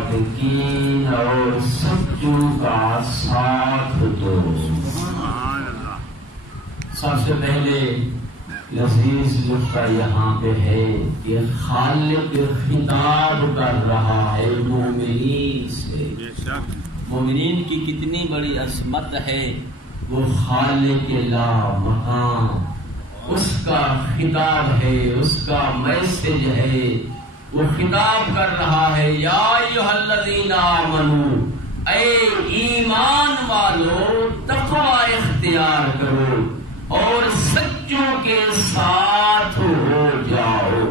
صادقین اور سچوں کا ساتھ دو۔ سب سے پہلے لذیذ نقطہ یہاں پہ ہے کہ خالق خطاب کر رہا ہے مومنین سے۔ مومنین کی کتنی بڑی عظمت ہے، وہ خالق لا مقام، اس کا خطاب ہے، اس کا میسج ہے، وہ خطاب کر رہا ہے یا ایھا الذین آمنو، اے ایمان والو تقوی اختیار کرو اور سچوں کے ساتھ ہو جاؤ۔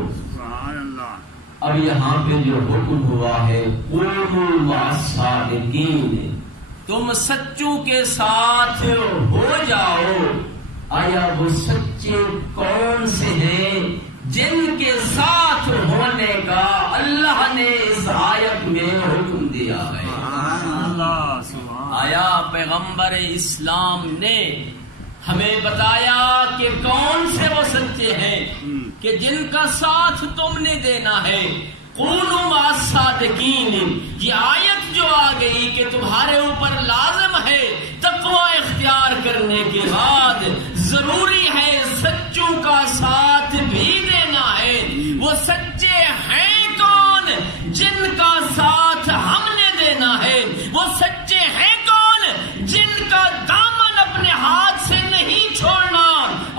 اب یہاں پہ جو حکم ہوا ہے قولوا مع الصادقین، تم سچوں کے ساتھ ہو جاؤ۔ آیا وہ سچے کون سے ہیں جن کے ساتھ ہونے کا اللہ نے اس آیت میں حکم دیا ہے؟ آیا پیغمبر اسلام نے ہمیں بتایا کہ کون سے وہ سچے ہیں کہ جن کا ساتھ تم نے دینا ہے؟ قولوا مع الصادقین، یہ آیت جو آ گئی کہ تمہارے اوپر لازم ہے تقوی اختیار کرنے کے بعد ضروری ہے سچوں کا ساتھ بھی دینا ہے۔ وہ سچے ہیں کون جن کا ساتھ ہم نے دینا ہے؟ وہ سچے ہیں کون جن کا دامن اپنے ہاتھ سے نہیں چھوڑنا؟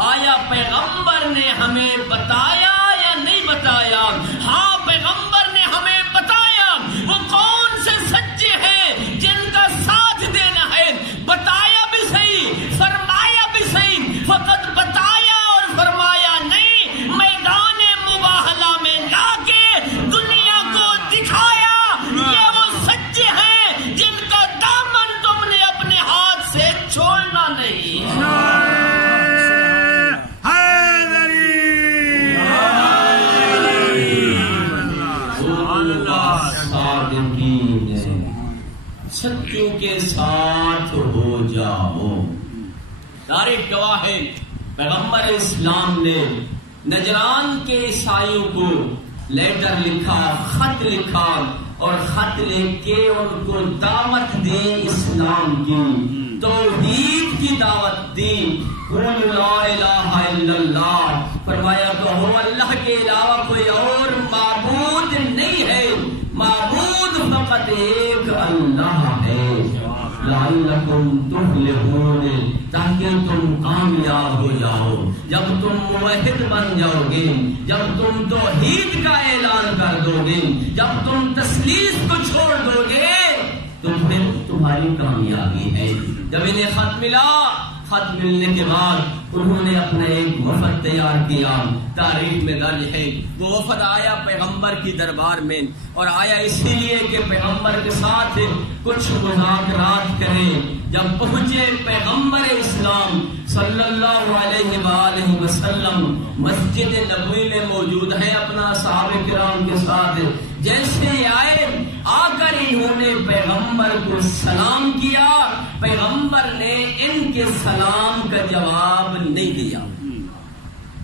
آیا پیغمبر نے ہمیں بتایا یا نہیں بتایا؟ ہاں پیغمبر نے ہمیں بتایا وہ کون سے سچے ہیں جن کا ساتھ دینا ہے۔ بتایا بھی صحیح، فرمایا بھی صحیح، فقط بتایا اور فرمایا نہیں، میدان مباہلہ میں لا کے دنیا کو دکھایا یہ وہ سچے ہیں جن کا دامن تم نے اپنے ہاتھ سے چھوڑنا نہیں۔ سچوں کے ساتھ ہو جاؤ۔ تاریخ گواہ ہے پیغمبر اسلام نے نجران کے عیسائیوں کو لیٹر لکھا، خط لکھا اور خط لکھ کے ان کو دعوت دی، اسلام کی توحید کی دعوت دی۔ قولوا لا الہ الا اللہ، فرمایا کہو اللہ کے علاوہ کوئی اور معبود نہیں ہے، معبود فقط ایک اللہ ہے۔ لعلکم تفلحون، تاکہ تم کامیاب ہو جاؤ۔ جب تم موحد بن جاؤ گے، جب تم توحید کا اعلان کر دو گے، جب تم تثلیث کو چھوڑ دو گے تو پھر تمہاری کامیابی ہے۔ جب انہیں خط ملا، خط ملنے کے بعد انہوں نے اپنا ایک وفد تیار کیا، تاریخ میں درج ہے وہ وفد آیا پیغمبر کی دربار میں، اور آیا اسی لیے کہ پیغمبر کے ساتھ کچھ مذاکرات کریں۔ جب پہنچے پیغمبر اسلام صلی اللہ علیہ وآلہ وسلم مسجد نبوی میں موجود ہیں اپنا صحابہ کرام کے ساتھ، جیسے آئے آ کر انہوں نے پیغمبر کو سلام کیا، پیغمبر نے ان کے سلام کا جواب نہیں دیا۔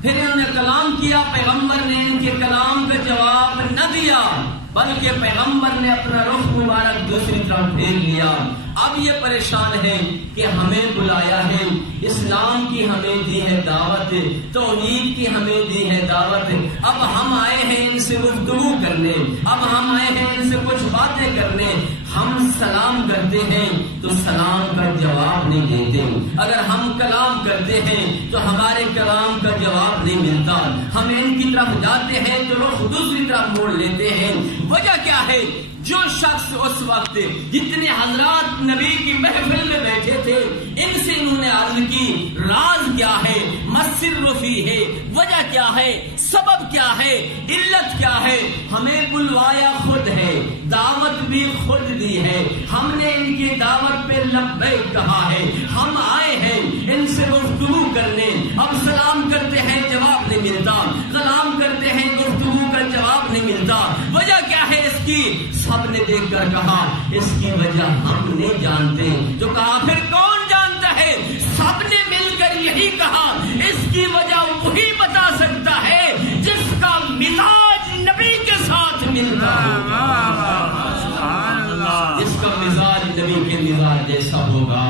پھر انہوں نے کلام کیا، پیغمبر نے ان کے کلام کا جواب نہ دیا، بلکہ پیغمبر نے اپنا رخ مبارک دوسری طرف پھیر لیا۔ اب یہ پریشان ہے کہ ہمیں بلایا ہے، اسلام کی ہمیں دی ہے دعوت، توحید کی ہمیں دی ہے دعوت، اب ہم آئے ہیں ان سے گفتگو کرنے، اب ہم آئے ہیں ان سے کچھ باتیں کرنے۔ ہم سلام کرتے ہیں تو سلام کا جواب نہیں دیتے، اگر ہم کلام کرتے ہیں تو ہمارے کلام کا جواب نہیں ملتا، ہم ان کی طرف جاتے ہیں تو رخ دوسری طرف موڑ لیتے ہیں۔ وجہ کیا ہے؟ جو شخص اس وقت جتنے حضرات نبی کی محفل میں بیٹھے تھے ان سے انہوں نے عرض کی راز کیا ہے، مسر فی ہے، وجہ کیا ہے، سبب کیا ہے، علت کیا ہے؟ ہمیں بلوایا خود ہے، دعوت بھی خود دی ہے، ہم نے ان کی دعوت پہ لبیک کہا ہے، ہم آئے ہیں ان سے گفتگو کرنے، اب سلام کرتے ہیں جواب نہیں ملتا، کلام کرتے ہیں گفتگو کا جواب نہیں ملتا۔ وجہ کیا ہے اس کی؟ سب نے دیکھ کر کہا اس کی وجہ ہم نہیں جانتے۔ جو کہا پھر کون جانتا ہے؟ سب نے مل کر یہی کہا اس کی وجہ وہی بتا سکتا ہے جس کا مزاج نبی کے ساتھ ملتا ہو۔ جیسا ہوگا،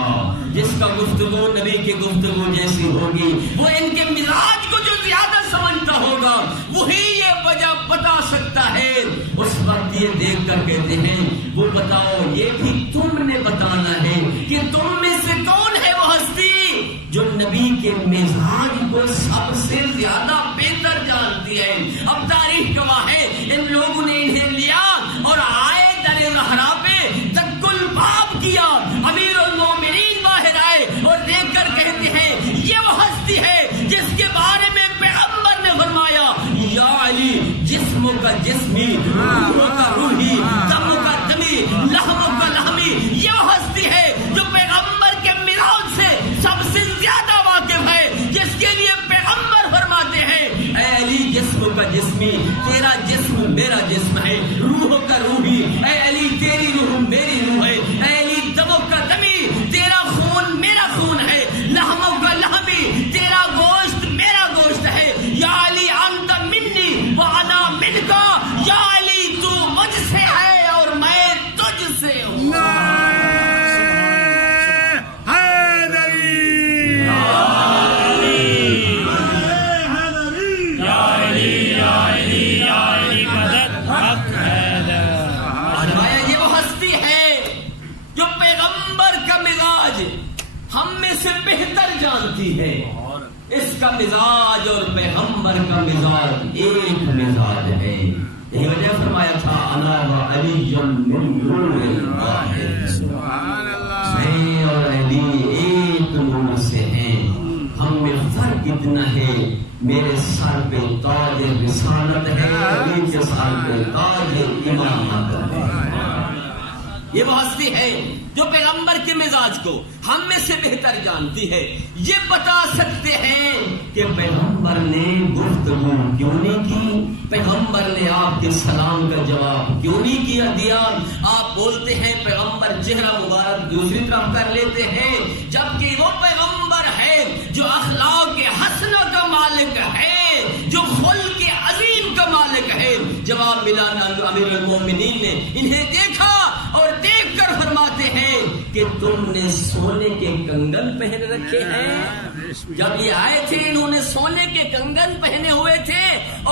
جس کا گفتگو نبی کی گفتگو جیسی ہوگی، وہ ان کے مزاج کو جو زیادہ سمجھتا ہوگا وہی یہ وجہ بتا سکتا ہے۔ اس وقت یہ دیکھ کر کہتے ہیں وہ بتاؤ یہ بھی تم نے بتانا ہے کہ تم میں سے کون ہے وہ ہستی جو نبی کے مزاج کو سب سے زیادہ بہتر جانتی ہے۔ اب تاریخ گواہ ہے ان لوگوں نے انہیں لیا اور آئے در رہرا پہ تک الباب کیا، امیر المومنین باہر آئے اور دیکھ کر کہتے ہیں یہ وہ ہستی ہے جس کے بارے میں پیغمبر نے فرمایا یا علی جسم کا جسمی، روح کا روحی، دم کا دمی، لحم کا لحمی، یہ وہ ہستی ہے جو پیغمبر کے مزاج سے سب سے زیادہ واقف ہے، جس کے لیے پیغمبر فرماتے ہیں اے علی جسم کا جسمی، تیرا جسم میرا جسم ہے، روح کا روحی، اے علی تیری روح میری روح ہے، اے علی دموں کا دمی، تیرا خون میرا خون ہے، لحموں کا لحمی، تیرا گوشت میرا گوشت ہے، یا علی انت منی وانا منکا، یا علی تو مجھ سے ہے اور میں تجھ سے ہوں۔ ہم میں سے بہتر جانتی ہے، اس کا مزاج اور پیغمبر کا مزاج ایک مزاج ہے۔ یہی وجہ فرمایا تھا انا و علی من نور واحد، میں اور علی ایک نور سے ہیں، ہم میں فرق اتنا ہے میرے سر پہ تاج رسالت ہے، علی کے سر پہ تاج امامت ہے۔ یہ وہ ہستی ہے جو پیغمبر کے مزاج کو ہم میں سے بہتر جانتی ہے۔ یہ بتا سکتے ہیں کہ پیغمبر نے گفتگو کیوں نہیں کی، پیغمبر نے آپ کے سلام کا جواب کیوں نہیں دیا۔ آپ بولتے ہیں پیغمبر چہرہ مبارک دوسری طرف کر لیتے ہیں، جبکہ وہ پیغمبر ہے جو اخلاق حسنہ کا مالک ہے، جو خلق عظیم کا مالک ہے۔ جواب ملا امیر المومنین نے انہیں دیکھا اور دیکھ کر فرماتے ہیں کہ تم نے سونے کے کنگن پہن رکھے ہیں۔ جب یہ آئے تھے انہوں نے سونے کے کنگن پہنے ہوئے تھے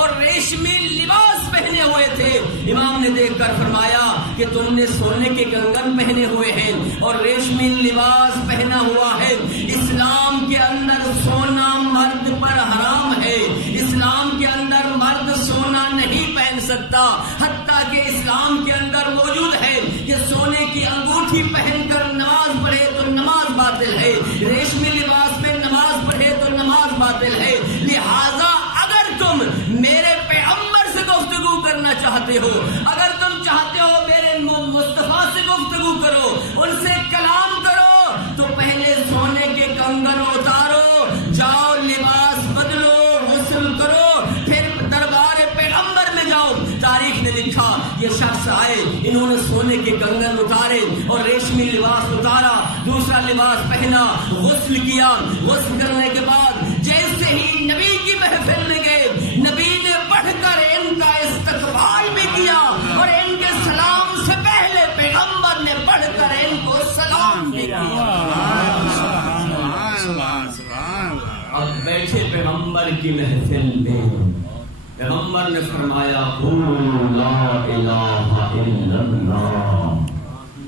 اور ریشمی لباس پہنے ہوئے تھے۔ امام نے دیکھ کر فرمایا کہ تم نے سونے کے کنگن پہنے ہوئے ہیں اور ریشمی لباس پہنا ہوا ہے۔ اسلام کے اندر سونا مرد پر حرام ہے، اسلام کے اندر مرد سونا نہیں پہن سکتا، حتیٰ کہ اسلام کے اندر موجود ہے کہ سونے کی انگوٹھی پہن کر نماز پڑھے تو نماز باطل ہے، ریشمی لباس میں نماز پڑھے تو نماز باطل ہے۔ لہذا اگر تم میرے پیغمبر سے گفتگو کرنا چاہتے ہو، اگر تم چاہتے ہو میرے مصطفیٰ سے گفتگو کرو، ان سے کلام کرو، تو پہلے سونے کے کنگن اتارو، جاؤ لباس بدلو، غسل کرو، پھر دربار پیغمبر میں جاؤ۔ تاریخ نے لکھا یہ شخص آئے، انہوں نے سونے کے کنگن اتارے اور ریشمی لباس اتارا، دوسرا لباس پہنا، غسل کیا۔ غسل کرنے کے بعد جیسے ہی نبی کی محفل میں گئے، نبی نے بڑھ کر ان کا استقبال بھی کیا اور ان کے سلام سے پہلے پیغمبر نے بڑھ کر ان کو سلام بھی کیا۔ اب بیٹھے پیغمبر کی محفل میں، پیغمبر نے فرمایا قولوا لا الہ الا اللہ،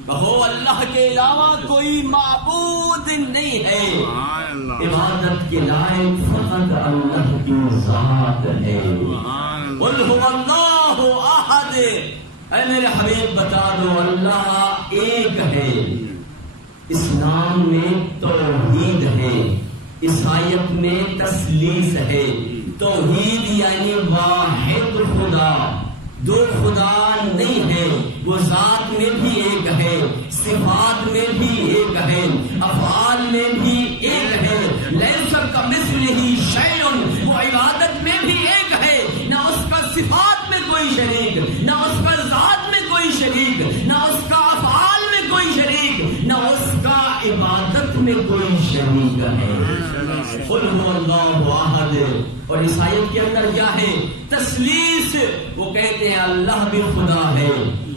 کہو اللہ کے علاوہ کوئی معبود نہیں ہے، عبادت کے لائق فقط اللہ کی ذات ہے۔ قل هو اللہ احد، اے میرے حبیب بتا دو اللہ ایک ہے۔ اسلام میں توحید ہے، عیسائیت میں تثلیث ہے۔ توحید یعنی واحد خدا، دو خدا نہیں ہے، وہ ذات میں بھی ایک ہے، صفات میں بھی ایک ہے، افعال میں بھی ایک ہے، لیس کمثلہ شیء، وہ عبادت میں بھی ایک ہے، نہ اس کا صفات میں کوئی شریک، نہ اس کا ذات میں کوئی شریک، نہ اس کا افعال میں کوئی شریک، نہ اس کا عبادت میں کوئی شریک ہے۔ قل هو اللہ احد۔ اور عیسائیت کے اندر کیا ہے؟ تثلیث، وہ کہتے ہیں اللہ بھی خدا ہے،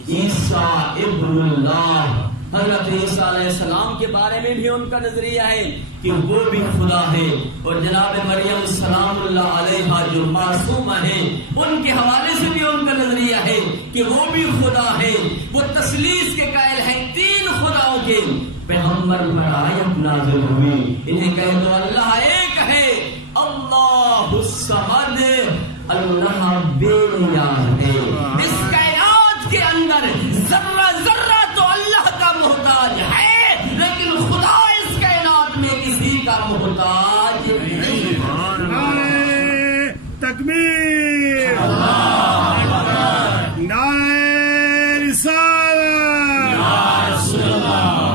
عیسیٰ ابن اللہ، حضرت عیسیٰ علیہ السلام کے بارے میں بھی ان کا نظریہ ہے کہ وہ بھی خدا ہے، اور جناب مریم سلام اللہ علیہا جو معصومہ ہے ان کے حوالے سے بھی ان کا نظریہ ہے کہ وہ بھی خدا ہے، وہ تثلیث کے قائل ہیں، 3 خداؤں کے۔ پیغمبر پر آیت نازل ہوئی، انہیں کہہ دو اللہ ایک ہے، اللہ الصمد، اللہ بے نیاز ہے۔ اس کائنات کے اندر ذرہ ذرہ تو اللہ کا محتاج ہے، لیکن خدا اس کائنات میں کسی کا محتاج نہیں۔ نعرہ تکبیر، نعرہ رسالت،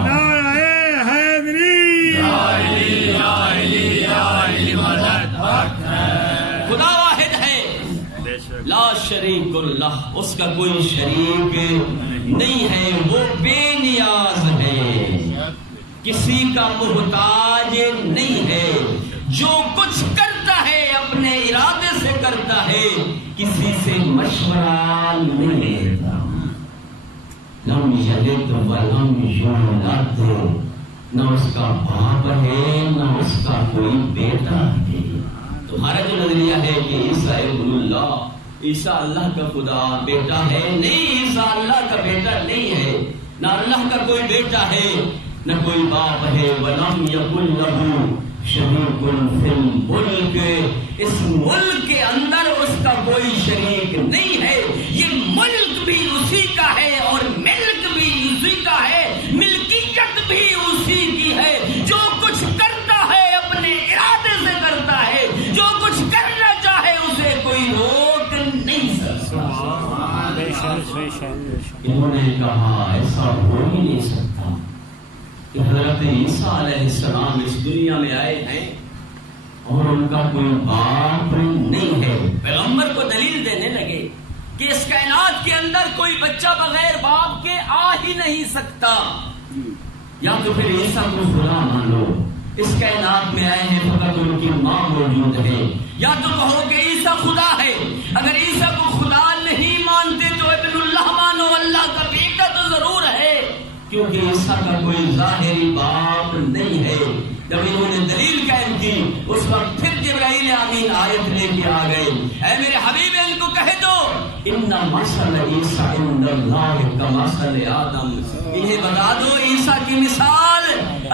نعرہ حیدری، خدا واحد ہے، لا شریک اللہ، اس کا کوئی شریک نہیں ہے، وہ بے نیاز ہے، کسی کا محتاج نہیں ہے، جو کچھ کرتا ہے اپنے ارادے سے کرتا ہے، کسی سے مشورہ نہیں لیتا۔ لم یلد ولم یولد، نہ اس کا باپ ہے نہ اس کا کوئی بیٹا ہے۔ تمہارا جو نظریہ ہے کہ عیسیٰ ابن اللہ، عیسیٰ اللہ کا خدا بیٹا ہے، نہیں، عیسیٰ اللہ کا بیٹا نہیں ہے، نہ اللہ کا کوئی بیٹا ہے نہ کوئی باپ ہے۔ وَلَمْ يَكُنْ لَهُ شَرِيكٌ فِي الْمُلْكِ، اس ملک کے اندر اس کا کوئی شریک نہیں ہے، یہ ملک بھی اسی کا ہے اور ملک بھی اسی کا ہے، ملکیت بھی اسی کی ہے، جو کچھ کرتا ہے اپنے ارادے سے کرتا ہے، جو کچھ کرنا چاہے اسے کوئی روک نہیں سکتا۔ انہوں نے کہا ایسا ہو ہی نہیں سکتا کہ حضرت عیسیٰ علیہ السلام اس دنیا میں آئے ہیں اور ان کا کوئی باپ نہیں ہے۔ پیغمبر کو دلیل دینے لگے کہ اس کائنات کے اندر کوئی بچہ بغیر باپ کے آ ہی نہیں سکتا، یا تو پھر عیسیٰ کو خدا مان لو، اس کائنات میں آئے ہیں فقط ان کی ماں موجود ہے، یا تو کہو کہ عیسیٰ خدا ہے۔ اگر عیسیٰ کو خدا نہیں مانتے تو ابن اللہ مانو، اللہ کا بیٹا تو ضرور ہے، کیونکہ عیسیٰ کا کوئی ظاہری باپ نہیں ہے۔ جب انہوں نے دلیل قائم کی اس وقت پھر جبرائیل امین آیت لے کے آ گئے، اے میرے حبیب ان کو کہہ دو ان مثل عیسیٰ عند اللہ کمثل آدم، انہیں بتا دو عیسیٰ کی مثال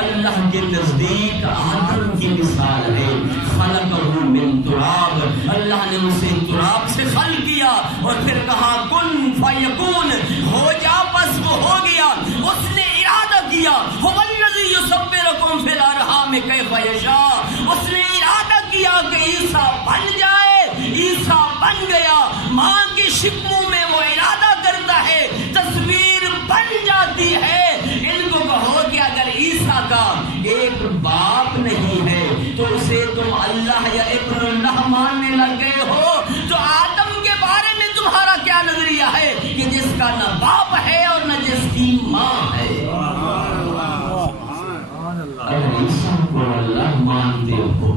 اللہ کے نزدیک آدم کی مثال ہے۔ خلقہ من تراب، اللہ نے اسے تراب سے خلق کیا اور پھر کہا کن فیکون، ہو جا، بس وہ ہو گیا۔ اس نے ارادہ کیا، هو الذی یصورکم فی الارحام کیف یشاء، اس نے ارادہ کیا کہ عیسیٰ بن جائے، عیسیٰ بن گیا، ماں کی شکموں میں وہ ارادہ کرتا ہے، تصویر بن جاتی ہے۔ ان کو کہو کہ اگر عیسیٰ کا ایک باپ نہیں ہے تو اسے تم اللہ یا ابن اللہ ماننے لگ گئے ہو، تو آدم کے بارے میں تمہارا کیا نظریہ ہے کہ جس کا نہ باپ ہے اور نہ جس کی ماں ہے؟ اگر عیسیٰ کو اللہ مانتے ہو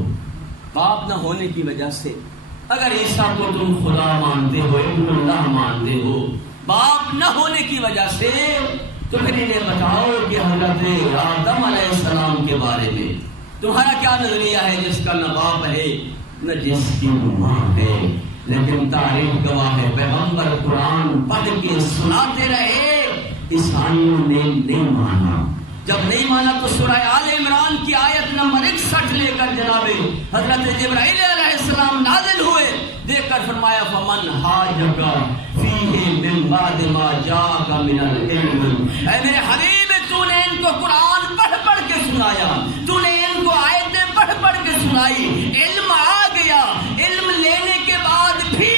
باپ نہ ہونے کی وجہ سے، اگر عیسیٰ کو تم خدا مانتے ہو، ابن اللہ مانتے ہو باپ نہ ہونے کی وجہ سے، تو پھر انہیں بتاؤ کہ حضرت آدم علیہ السلام کے بارے میں تمہارا کیا نظریہ ہے جس کا نہ باپ ہے نہ جس کی ماں ہے؟ لیکن تاریخ گواہ ہے، پیغمبر قرآن پڑھ کے سناتے رہے، عیسائیوں نے نہیں مانا۔ جب نہیں مانا تو سورہ آل عمران کی آیت نمبر 61 لے کر جناب حضرت جبرائیل علیہ السلام نازل ہوئے، دیکھ کر فرمایا فمن حاجک فیہ من بعد ما جاءک من العلم، اے میرے حبیب تو نے ان کو قرآن پڑھ پڑھ کے سنایا، تو نے ان کو آیتیں پڑھ پڑھ کے سنائی، علم آ گیا، علم لینے کے بعد بھی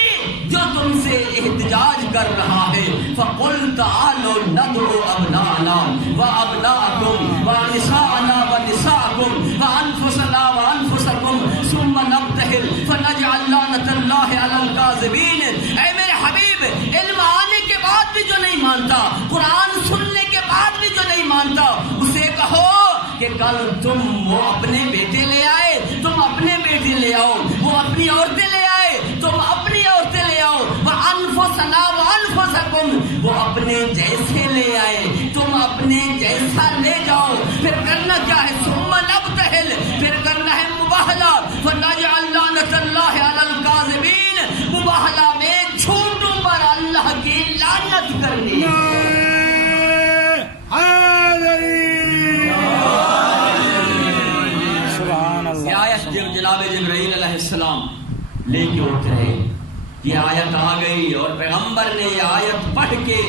جو تم سے احتجاج کر رہا ہے، فَقُلْ تَعَالُوا نَدْعُ أَبْنَاءَنَا وَأَبْنَاءَكُمْ وَنِسَاءَنَا وَنِسَاءَكُمْ وَأَنفُسَنَا وَأَنفُسَكُمْ ثُمَّ نَبْتَهِلْ فَنَجْعَلْ لَعْنَةَ اللَّهِ عَلَى الْكَاذِبِينَ۔ اے میرے حبیب، علم آنے کے بعد بھی جو نہیں مانتا، قرآن سننے کے بعد بھی جو نہیں مانتا، اسے کہو کہ کل تم وہ اپنے بیٹے لے آئے، تم اپنے بیٹے لے آؤ، وہ اپنی عورتیں لے آئے، تم اپنی عورتیں لے آؤ، وَأَنفُسَنَا وَأَنفُسَكُمْ، وہ اپنے جیسے لے آئے، تم اپنے جیسے ایسا لے جاؤ. پھر کرنا کیا ہے؟ ثم نبتہل، پھر کرنا ہے مباہلہ. فنجعل لعنت اللہ علی الکاذبین، مباہلہ میں جھوٹوں پر اللہ کی لعنت کرنی ہے. جناب جبرائیل علیہ السلام لے کے اترے. یہ آیت آ گئی اور پیغمبر نے یہ آیت پڑھ کے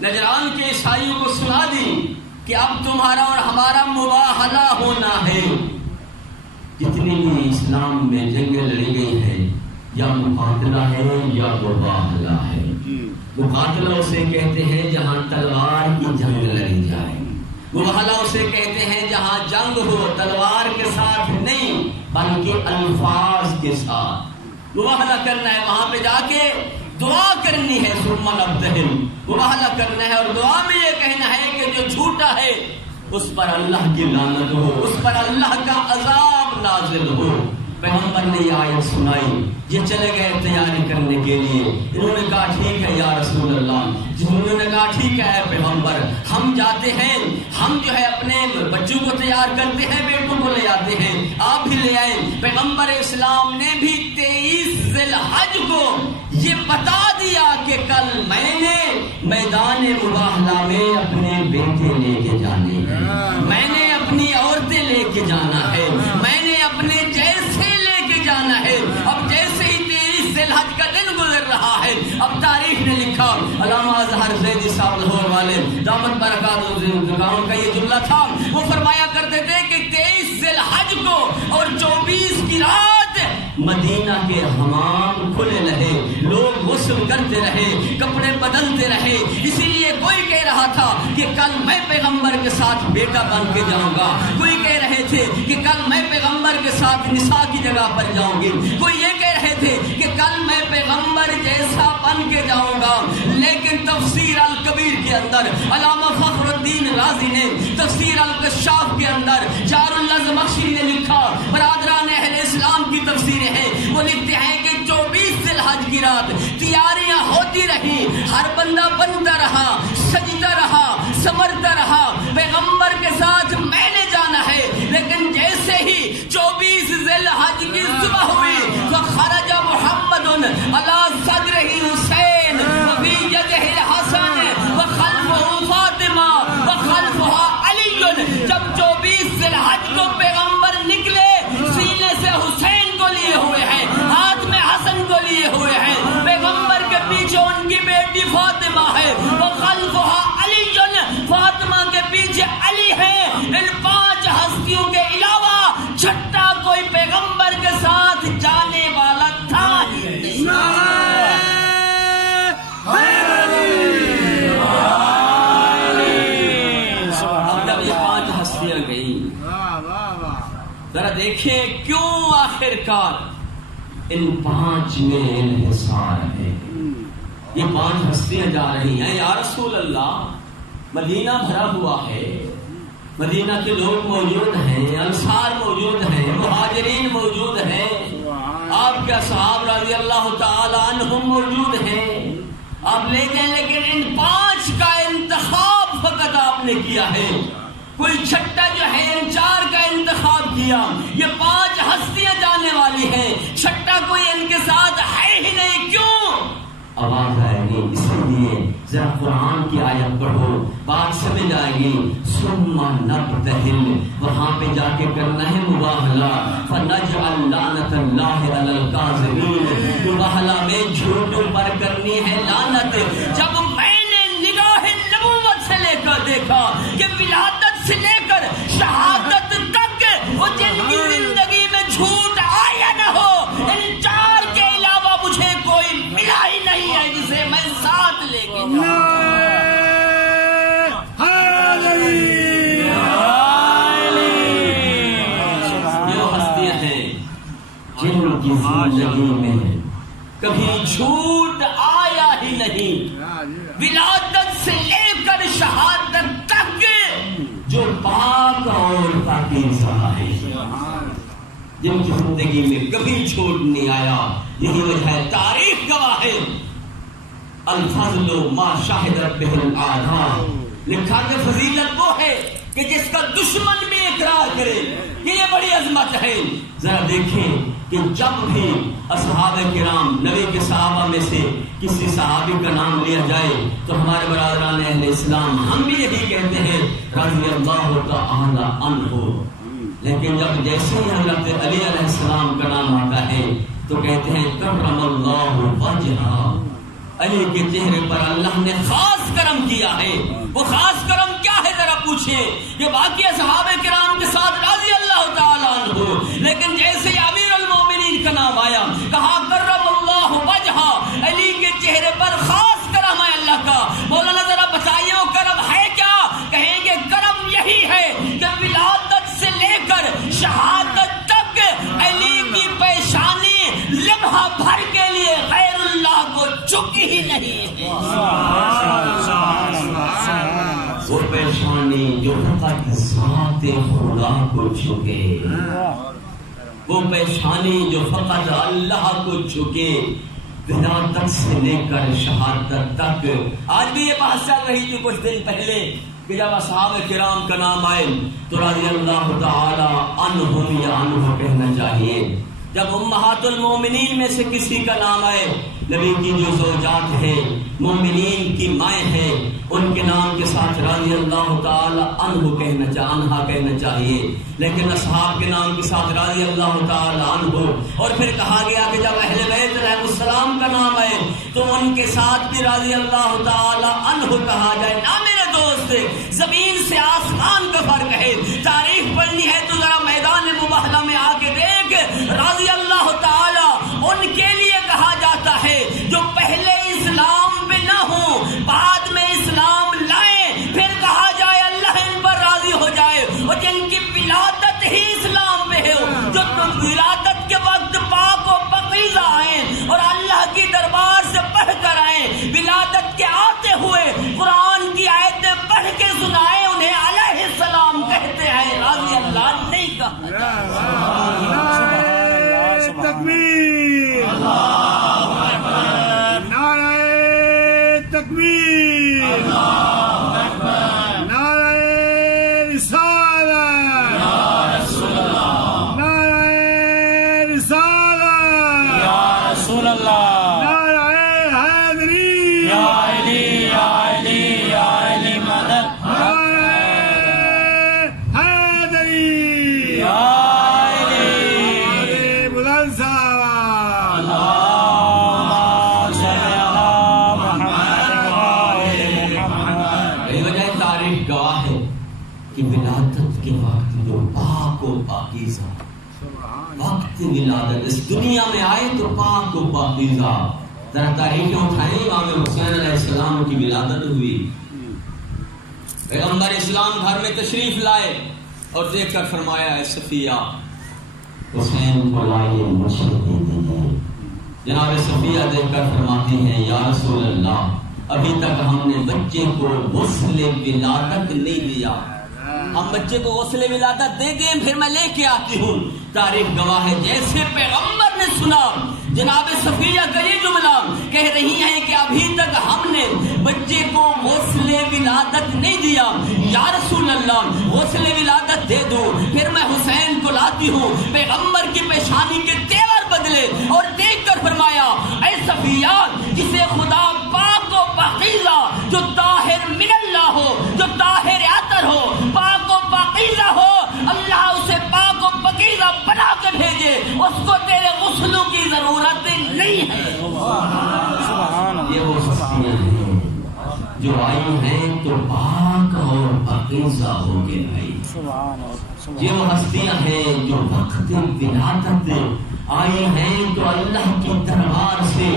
نجران کے عیسائیوں کو سنا دی کہ اب تمہارا اور ہمارا مباہلہ ہونا ہے. جتنی بھی اسلام میں جنگیں لڑی گئی ہیں یا مقاتلہ ہے یا مباہلہ ہے. مقاتلہ اسے کہتے ہیں جہاں تلوار کی جنگ لڑی جائے. مباہلہ اسے کہتے ہیں جہاں جنگ ہو تلوار کے ساتھ نہیں بلکہ الفاظ کے ساتھ. مباہلہ کرنا ہے، وہاں پہ جا کے دعا کرنی ہے. ثم نبتہل، مباہلہ کرنا ہے اور دعا میں یہ کہنا ہے کہ جو جھوٹا ہے اس پر اللہ کی لعنت ہو، اس پر اللہ کا عذاب نازل ہو. پیغمبر نے یہ آیت سنائی. یہ چلے گئے تیاری کرنے کے لیے. انہوں نے کہا ٹھیک ہے یا رسول اللہ. انہوں نے کہا ٹھیک ہے پیغمبر، ہم جاتے ہیں، ہم جو ہے اپنے بچوں کو تیار کرتے ہیں، بیٹوں کو لے آتے ہیں، آپ بھی لے آئیں. پیغمبر اسلام نے بھی 23 ذی الحج کو یہ بتا دیا کہ کل میں نے میدان مباہلہ میں اپنے بیٹے لے کے جانے ہیں، میں نے اپنی عورتیں لے کے جانا ہے، میں نے اپنے جیسے لے کے جانا ہے. اب جیسے ہی 23 ذی الحج کا دن گزر رہا ہے، اب تاریخ نے لکھا، علامہ اظہر زیدی صاحب لاہور والے دامت برکات کا یہ جملہ تھا. وہ فرمایا کرتے تھے کہ 23 ذی الحج کو اور 24 کی رات مدینہ کے حمام کھلے رہے، لوگ غسل کرتے رہے، کپڑے بدلتے رہے. اسی لیے کوئی کہہ رہا تھا کہ کل میں پیغمبر کے ساتھ بیٹا بن کے جاؤں گا، کوئی کہہ رہے تھے کہ کل میں پیغمبر کے ساتھ نساء کی جگہ پر جاؤں گی، کوئی یہ کہہ رہے تھے کہ کل میں پیغمبر جیسا بن کے جاؤں گا. لیکن تفسیر الکبیر کے اندر علامہ فخر الدین رازی نے تفسیر الکشاف کے اندر جار اللہ زمخشری نے لکھا، برادران اہل اسلام کی تفسیریں ہیں، وہ لکھتے ہیں کہ 24 ذی الحج کی رات تیاریاں ہوتی رہی، ہر بندہ بنتا رہا، سجتا رہا، سمرتا رہا، پیغمبر کے ساتھ میں نے جانا ہے. لیکن جیسے ہی 24 ذی الحج کی صبح ہوئی تو خرج محمد علی صدرہ حسین وفی یدہ الحسن وخلفہ فاطمہ وخلفہ علی. جب 24 ذی الحج کو پیغمبر نکلے، سینے سے حسین کو لیے ہوئے ہیں، ہاتھ میں حسن کو لیے ہوئے ہیں. پیغمبر کے پیچھے ان کی بیٹی فاطمہ ہے، وخلفہ علی، فاطمہ کے پیچھے علی ہے. ان 5 ہستیوں کے علاوہ چھٹا کوئی پیغمبر کے ساتھ جانے والا تھا ہی نہیں. جب یہ 5 ہستیاں گئیں، ذرا دیکھیں کیوں آخر کار ان 5 میں انحصار ہے. یہ 5 ہستیاں جا رہی ہیں. یا رسول اللہ، مدینہ بھرا ہوا ہے، مدینہ کے لوگ موجود ہیں، انصار موجود ہیں، مہاجرین موجود ہیں، آپ کے اصحاب رضی اللہ تعالی عنہم موجود ہیں، آپ لے جائیں. لیکن ان 5 کا انتخاب فقط آپ نے کیا ہے. کوئی چھٹا جو ہے ان 4 کا انتخاب کیا. یہ 5 ہستیاں جانے والی ہیں، چھٹا کوئی ان کے ساتھ ہے ہی نہیں. کیوں؟ آواز آئے گی، اسی لیے ذرا قرآن کی آیت پڑھو، بات سمجھ آئے گی. ثم نبتہل، وہاں پہ جا کے کرنا ہے مباہلہ. فنجعل لعنت اللہ علی الکاذبین، مباہلہ میں جھوٹوں پر کرنی ہے لعنت. جب میں نے نگاہ نبوت سے لے کر دیکھا کہ ولادت سے لے کر شہادت تک وہ جن کی زندگی میں جھوٹ آیا نہ ہو، ان 4 کے علاوہ مجھے کوئی ملا ہی نہیں ہے جسے میں ساتھ لے کے جاؤں. یہ ہستیاں ہیں جن کی زندگی میں کبھی جھوٹ آیا ہی نہیں، ولادت سے لے کر شہادت تک جو پاک اور پاکیزہ ہے، جن کی زندگی میں کبھی جھوٹ نہیں آیا. یہی وجہ ہے، تاریخ گواہ ہے، الفضل ما شاہدت بہ الاعداء لکھا کہ فضیلت وہ ہے کہ جس کا دشمن بھی اقرار کرے کہ یہ بڑی عظمت ہے. ذرا دیکھیں کہ جب بھی اصحاب کرام نبی کے صحابہ میں سے کسی صحابی کا نام لیا جائے تو ہمارے برادران اہل اسلام ہم بھی یہی کہتے ہیں رضی اللہ تعالی عنہ. لیکن جب جیسے ہی حضرت علی علیہ السلام کا نام آتا ہے تو کہتے ہیں کرم اللہ وجہہ، علی کے چہرے پر اللہ نے خاص کرم کیا ہے. وہ خاص کرم کیا ہے ذرا پوچھیں کہ باقی اصحاب کرام کے ساتھ رضی اللہ تعالیٰ عنہ، لیکن جیسے امیر المومنین کا نام آیا کہا کرم اللہ وجہہ، علی کے چہرے پر خاص کرم ہے اللہ کا. مولانا ذرا بتائیے وہ کرم ہے کیا؟ کہیں گے کرم یہی ہے کہ ولادت سے لے کر شہادت تک علی کی پیشانی لمحہ بھر کے لیے غیر اللہ کو چکی ہی نہیں ہے. وہ پیشانی جو فقط ذات خدا کو چھکے، وہ پیشانی جو فقط اللہ کو چھکے، ولادت سے لے کر شہادت تک. آج بھی یہ بات چل رہی تھی کچھ دن پہلے کہ جب اصحاب کرام کا نام آئے تو رضی اللہ تعالی عنہم یا عنہ کہنا چاہیے. جب امہات المومنین میں سے کسی کا نام آئے، نبی کی جو زوجات ہیں، مومنین کی مائیں ہیں، ان کے نام کے ساتھ رضی اللہ تعالی عنہ کہنا چاہیے. لیکن اصحاب کے نام کے ساتھ رضی اللہ تعالی عنہ. اور پھر کہا گیا کہ جب اہل بیت علیہ السلام کا نام آئے تو ان کے ساتھ بھی رضی اللہ تعالی عنہ کہا جائے. نہ میرے دوست، زمین سے آسمان کا فرق ہے. تاریخ پڑھنی ہے تو ذرا میدان مباہلہ میں آ کے دیکھ، رضی اللہ تعالی ان کے لیے کہا جاتا ہے جو پہلے اسلام پہ نہ ہوں، بعد میں اسلام لائیں، پھر کہا جائے اللہ ان پر راضی ہو جائے. اور جن کی ولادت ہی اسلام پہ ہے، جو ولادت کے وقت پاک و پاکیزہ آئیں اور اللہ کی دربار سے پڑھ کر آئیں، ولادت کے آتے ہوئے قرآن کی آیتیں پڑھ کے سنائیں، انہیں علیہ السلام کہتے ہیں، راضی اللہ نہیں کہا. تکبیر، نعرہ تکبیر، نعرہ رسالت، نعرہ رسالت، یا رسول اللہ، نعرہ حیدری، یا علی یا علی یا علی مدد، نعرہ حیدری، یا ولادت کے وقت جو پاک و پاکیزہ، وقت ولادت اس دنیا میں آئے تو پاک و پاکیزہ. ذرا تاریخیں اٹھائیں. امام حسین علیہ السلام کی ولادت ہوئی، پیغمبر اسلام گھر میں تشریف لائے اور دیکھ کر فرمایا اے صفیہ حسین کو لائیے مجھے دے دیجیے. جناب صفیہ دیکھ کر فرماتی ہیں یا رسول اللہ ابھی تک ہم نے بچے کو غسل ولادت نہیں دیا. ہم بچے کو غسل ولادت دے دیں پھر میں لے کے آتی ہوں. تاریخ گواہ ہے جیسے پیغمبر نے سنا جناب صفیہ کا یہ جملہ کہہ رہی ہیں کہ ابھی تک ہم نے بچے کو غسل ولادت نہیں دیا. یا رسول اللہ غسل ولادت دے دو پھر میں حسین کو لاتی ہوں. پیغمبر کی پیشانی کے تیور بدلے اور دیکھ کر فرمایا اے صفیہ جسے خدا پاک و پاکیزہ، جو طاہر من اللہ ہو، جو طاہر عطر ہو، پاک و پاکیزہ ہو، اللہ اسے پاک و پاکیزہ بنا کے بھیجے، اس کو تیرے غسلوں کی ضرورت نہیں ہے. یہ وہ ہستیاں ہیں جو آئی ہیں تو پاک اور پاکیزہ ہو کے آئی. یہ وہ ہستیاں ہیں جو وقت ولادت آئی ہیں تو اللہ کی دربار سے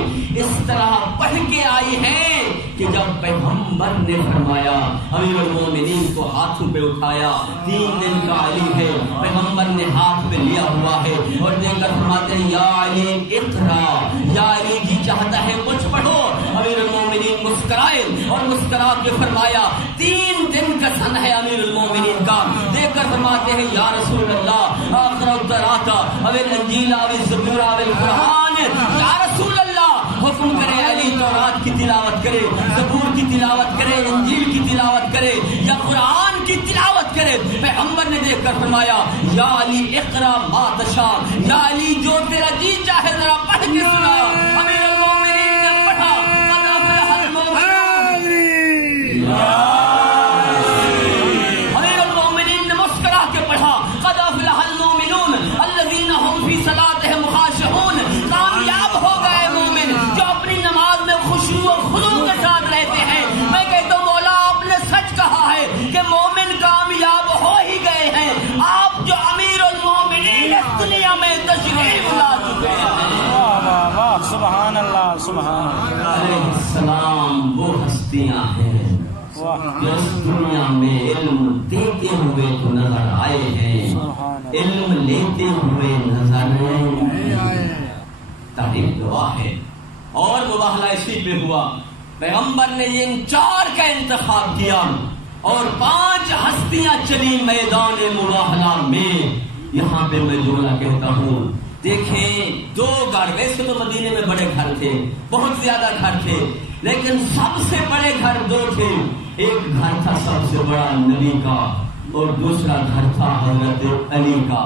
اس طرح پڑھ کے آئی ہیں کہ جب پیغمبر نے فرمایا امیر المومنین کو ہاتھوں پہ اٹھایا 3 دن کا علی ہے، پیغمبر نے ہاتھ پہ لیا ہوا ہے اور دیکھ کر فرماتے ہیں یا علی اقرا، یا علی جی چاہتا ہے کچھ پڑھو. امیر المومنین مسکرائے اور مسکرا کے فرمایا 3 دن کا سن ہے امیر المومنین کا. دیکھ کر فرماتے ہیں یا رسول اللہ اقرا التوراۃ او الانجیل او الزبور او القرآن. یا رسول اللہ حکم کرے علی تورات کی تلاوت کرے، زبور کی تلاوت کرے، انجیل کی تلاوت کرے یا قرآن کی تلاوت کرے، پیغمبر نے دیکھ کر فرمایا یا علی اقرا ما تشاء، یا علی جو تیرا جی چاہے ذرا پڑھ کے سنا۔ امیر المومنین نے پڑھا قد افلح المؤمنون، امیر المومنین نے مسکرا کے پڑھا قد افلح المؤمنون الذین هم فی صلاتهم خاشعون، کامیاب ہو گئے مومن جو اپنی نماز میں خشوع و خضوع کے ساتھ رہتے ہیں۔ میں کہتا ہوں مولا آپ نے سچ کہا ہے کہ مومن کامیاب ہو ہی گئے ہیں، آپ جو امیر المومنین اس دنیا میں تشریف لا چکے ہیں۔ سبحان اللہ سبحان اللہ۔ علیہ السلام وہ ہستیاں ہیں جو اس دنیا میں علم دیتے ہوئے تو نظر آئے ہیں، علم لیتے ہوئے نظر نہیں آئے۔ تاریخ گواہ ہے۔ اور مباہلہ اسی پہ ہوا، پیغمبر نے ان 4 کا انتخاب کیا اور 5 ہستیاں چلی میدان مباہلہ میں۔ یہاں پہ میں جملہ کہتا ہوں، دیکھیں 2 گھر، ویسے تو مدینے میں بڑے گھر تھے، بہت زیادہ گھر تھے، لیکن سب سے بڑے گھر 2 تھے۔ ایک گھر تھا سب سے بڑا نبی کا اور دوسرا گھر تھا حضرت علی کا۔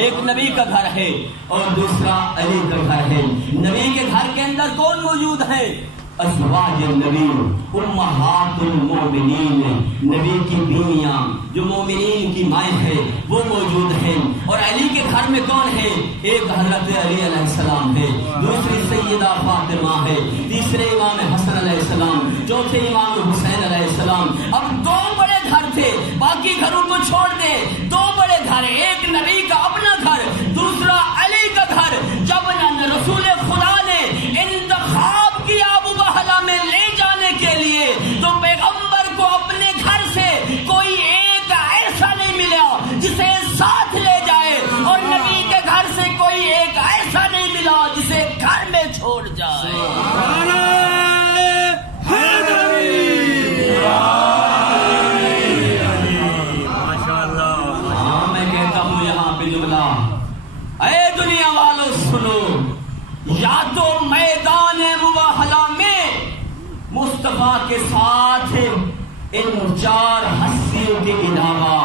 ایک نبی کا گھر ہے اور دوسرا علی کا گھر ہے۔ نبی کے گھر کے اندر کون موجود ہے؟ ازواج النبی امہات المومنین، نبی کی بیویاں جو مومنین کی مائیں ہیں وہ موجود ہیں۔ اور علی کے گھر میں کون ہے؟ ایک حضرت علی علیہ السلام ہے، دوسری سیدہ فاطمہ ہے، تیسرے امام حسن علیہ السلام، چوتھے امام حسین علیہ السلام۔ اب 2 بڑے گھر تھے، باقی گھروں کو چھوڑ دے، 2 بڑے گھر، ایک نبی کا اپنا گھر، دوسرا علی کا گھر۔ جب رسول خدا نے انتخاب کیا مباہلہ میں لے جانے کے لیے تو پیغمبر کو اپنے گھر سے کوئی ایک ایسا نہیں ملا جسے ساتھ لے جائے، اور نبی کے گھر سے کوئی ایک ایسا نہیں ملا جسے گھر میں چھوڑ جائے۔ ہاں میں کہتا ہوں یہاں پہ جملہ، اے دنیا والوں سنو، یا تو میدان مباہلہ میں مصطفیٰ کے ساتھ ان 4 ہستیوں کے علاوہ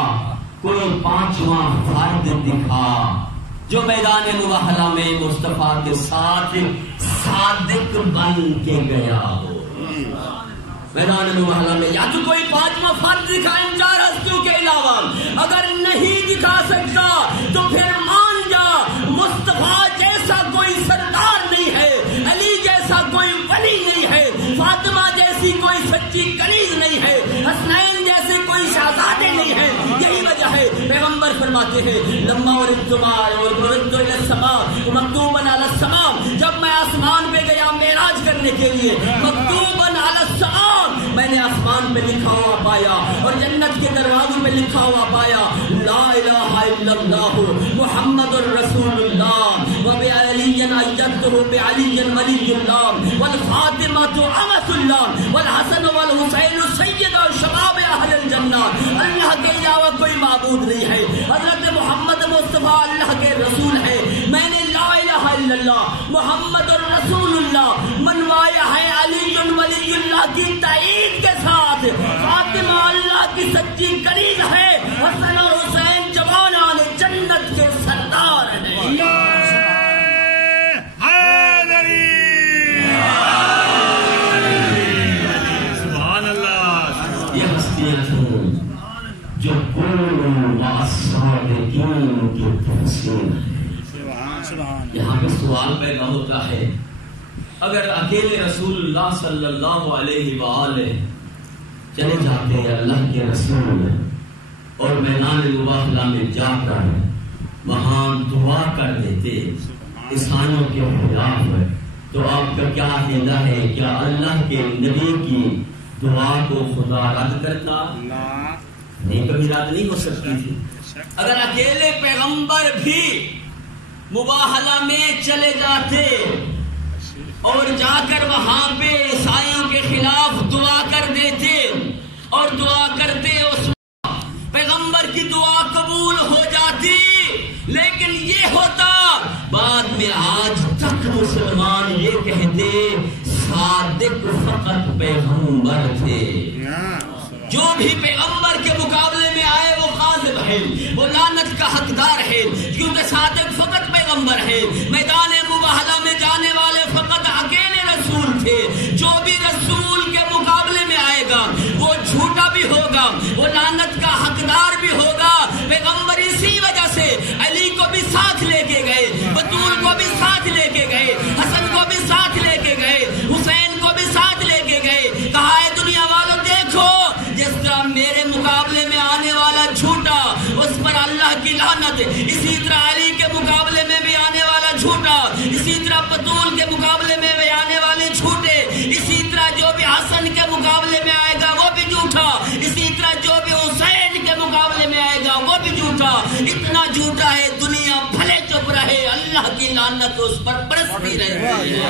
کوئی 5واں فرد دکھا جو میدان مباہلہ میں مصطفیٰ کے ساتھ صادق بن کے گیا ہو۔ میدان مباہلہ میں یا تو کوئی 5واں فرد دکھا ان 4 ہستیوں کے علاوہ، اگر نہیں دکھا سکتا تو پھر مان جا مصطفیٰ جیسا کوئی سردار نہیں ہے، علی جیسا کوئی ولی نہیں ہے، فاطمہ جیسی کوئی سچی کنیز نہیں ہے، حسنین جیسے کوئی شہزادے نہیں ہے۔ یہی وجہ ہے پیغمبر فرماتے ہیں لما وردت الى السماء مکتوبا علی السماء، جب میں آسمان پہ گیا معراج کرنے کے لیے، مکتوبا علی السماء، میں نے آسمان پہ لکھا ہوا پایا اور جنت کے دروازوں پہ لکھا ہوا پایا لا الہ الا اللہ محمد الرسول اللہ وبعلی ایدتہ بعلی ولی اللہ والفاطمہ امۃ اللہ والحسن والحسین سید شباب اہل الجنہ۔ اللہ کے علاوہ کوئی معبود نہیں ہے، حضرت محمد مصطفیٰ اللہ کے رسول ہے۔ میں نے لا الہ الا اللہ محمد الرسول اللہ منوایا ہے علی ولی اللہ کی تائید کے ساتھ، فاطمہ اللہ کی سچی کنیز ہے، حسن اور حسین جوانان جنت کے سردار ہیں۔ سبحان اللہ۔ یہ ہستیاں تھیں جو قوم صادقین کی تفسیر ہے۔ یہاں پہ سوال پیدا ہوتا ہے، اگر اکیلے رسول اللہ صلی اللہ علیہ وآلہ چلے جاتے ہیں اللہ کے رسول اور میدان مباہلہ میں جا کر وہاں دعا کر دیتے عیسائیوں کے خلاف، تو آپ کا کیا عقیدہ ہے؟ کیا اللہ کے نبی کی دعا کو خدا رد کرتا؟ نہیں، کبھی رد نہیں ہو سکتی تھی۔ اگر اکیلے پیغمبر بھی مباہلہ میں چلے جاتے اور جا کر وہاں پہ عیسائیوں کے خلاف دعا کر دیتے اور دعا کرتے اس پیغمبر کی دعا قبول ہو جاتی، لیکن یہ ہوتا بعد میں آج تک مسلمان یہ کہتے صادق صادق فقط پیغمبر تھے. جو بھی پیغمبر کے مقابلے میں آئے وہ غالب ہے، وہ لعنت کا حقدار ہے، کیونکہ صادق فقط پیغمبر ہے. میدان مباہلہ میں جانے والے فقط اکیلے رسول تھے. جو بھی رسول کے مقابلے میں آئے گا وہ جھوٹا بھی ہوگا، وہ لعنت کا حقدار بھی ہوگا. پیغمبر اسی وجہ سے علی کو بھی ساتھ لے کے گئے، بطول کو بھی ساتھ لے کے گئے، حسن کو بھی ساتھ لے کے گئے، حسین کو بھی ساتھ لے کے گئے. کہا ہے دنیا والوں دیکھو، جس طرح میرے مقابلے میں آنے والا جھوٹا اس پر اللہ کی لعنت، اسی طرح علی کے مقابلے میں بھی آنے والا جھوٹا، اسی طرح بطول کے مقابلے میں بھی آنے والے جھوٹے، اسی طرح جو بھی حسن کے مقابلے میں آئے گا وہ بھی جھوٹا، اسی طرح جو بھی حسین کے مقابلے میں آئے گا وہ بھی جھوٹا. اتنا جھوٹا ہے دنیا بھلے چپ رہے، اللہ کی لعنت اس پر برستی رہتی ہے.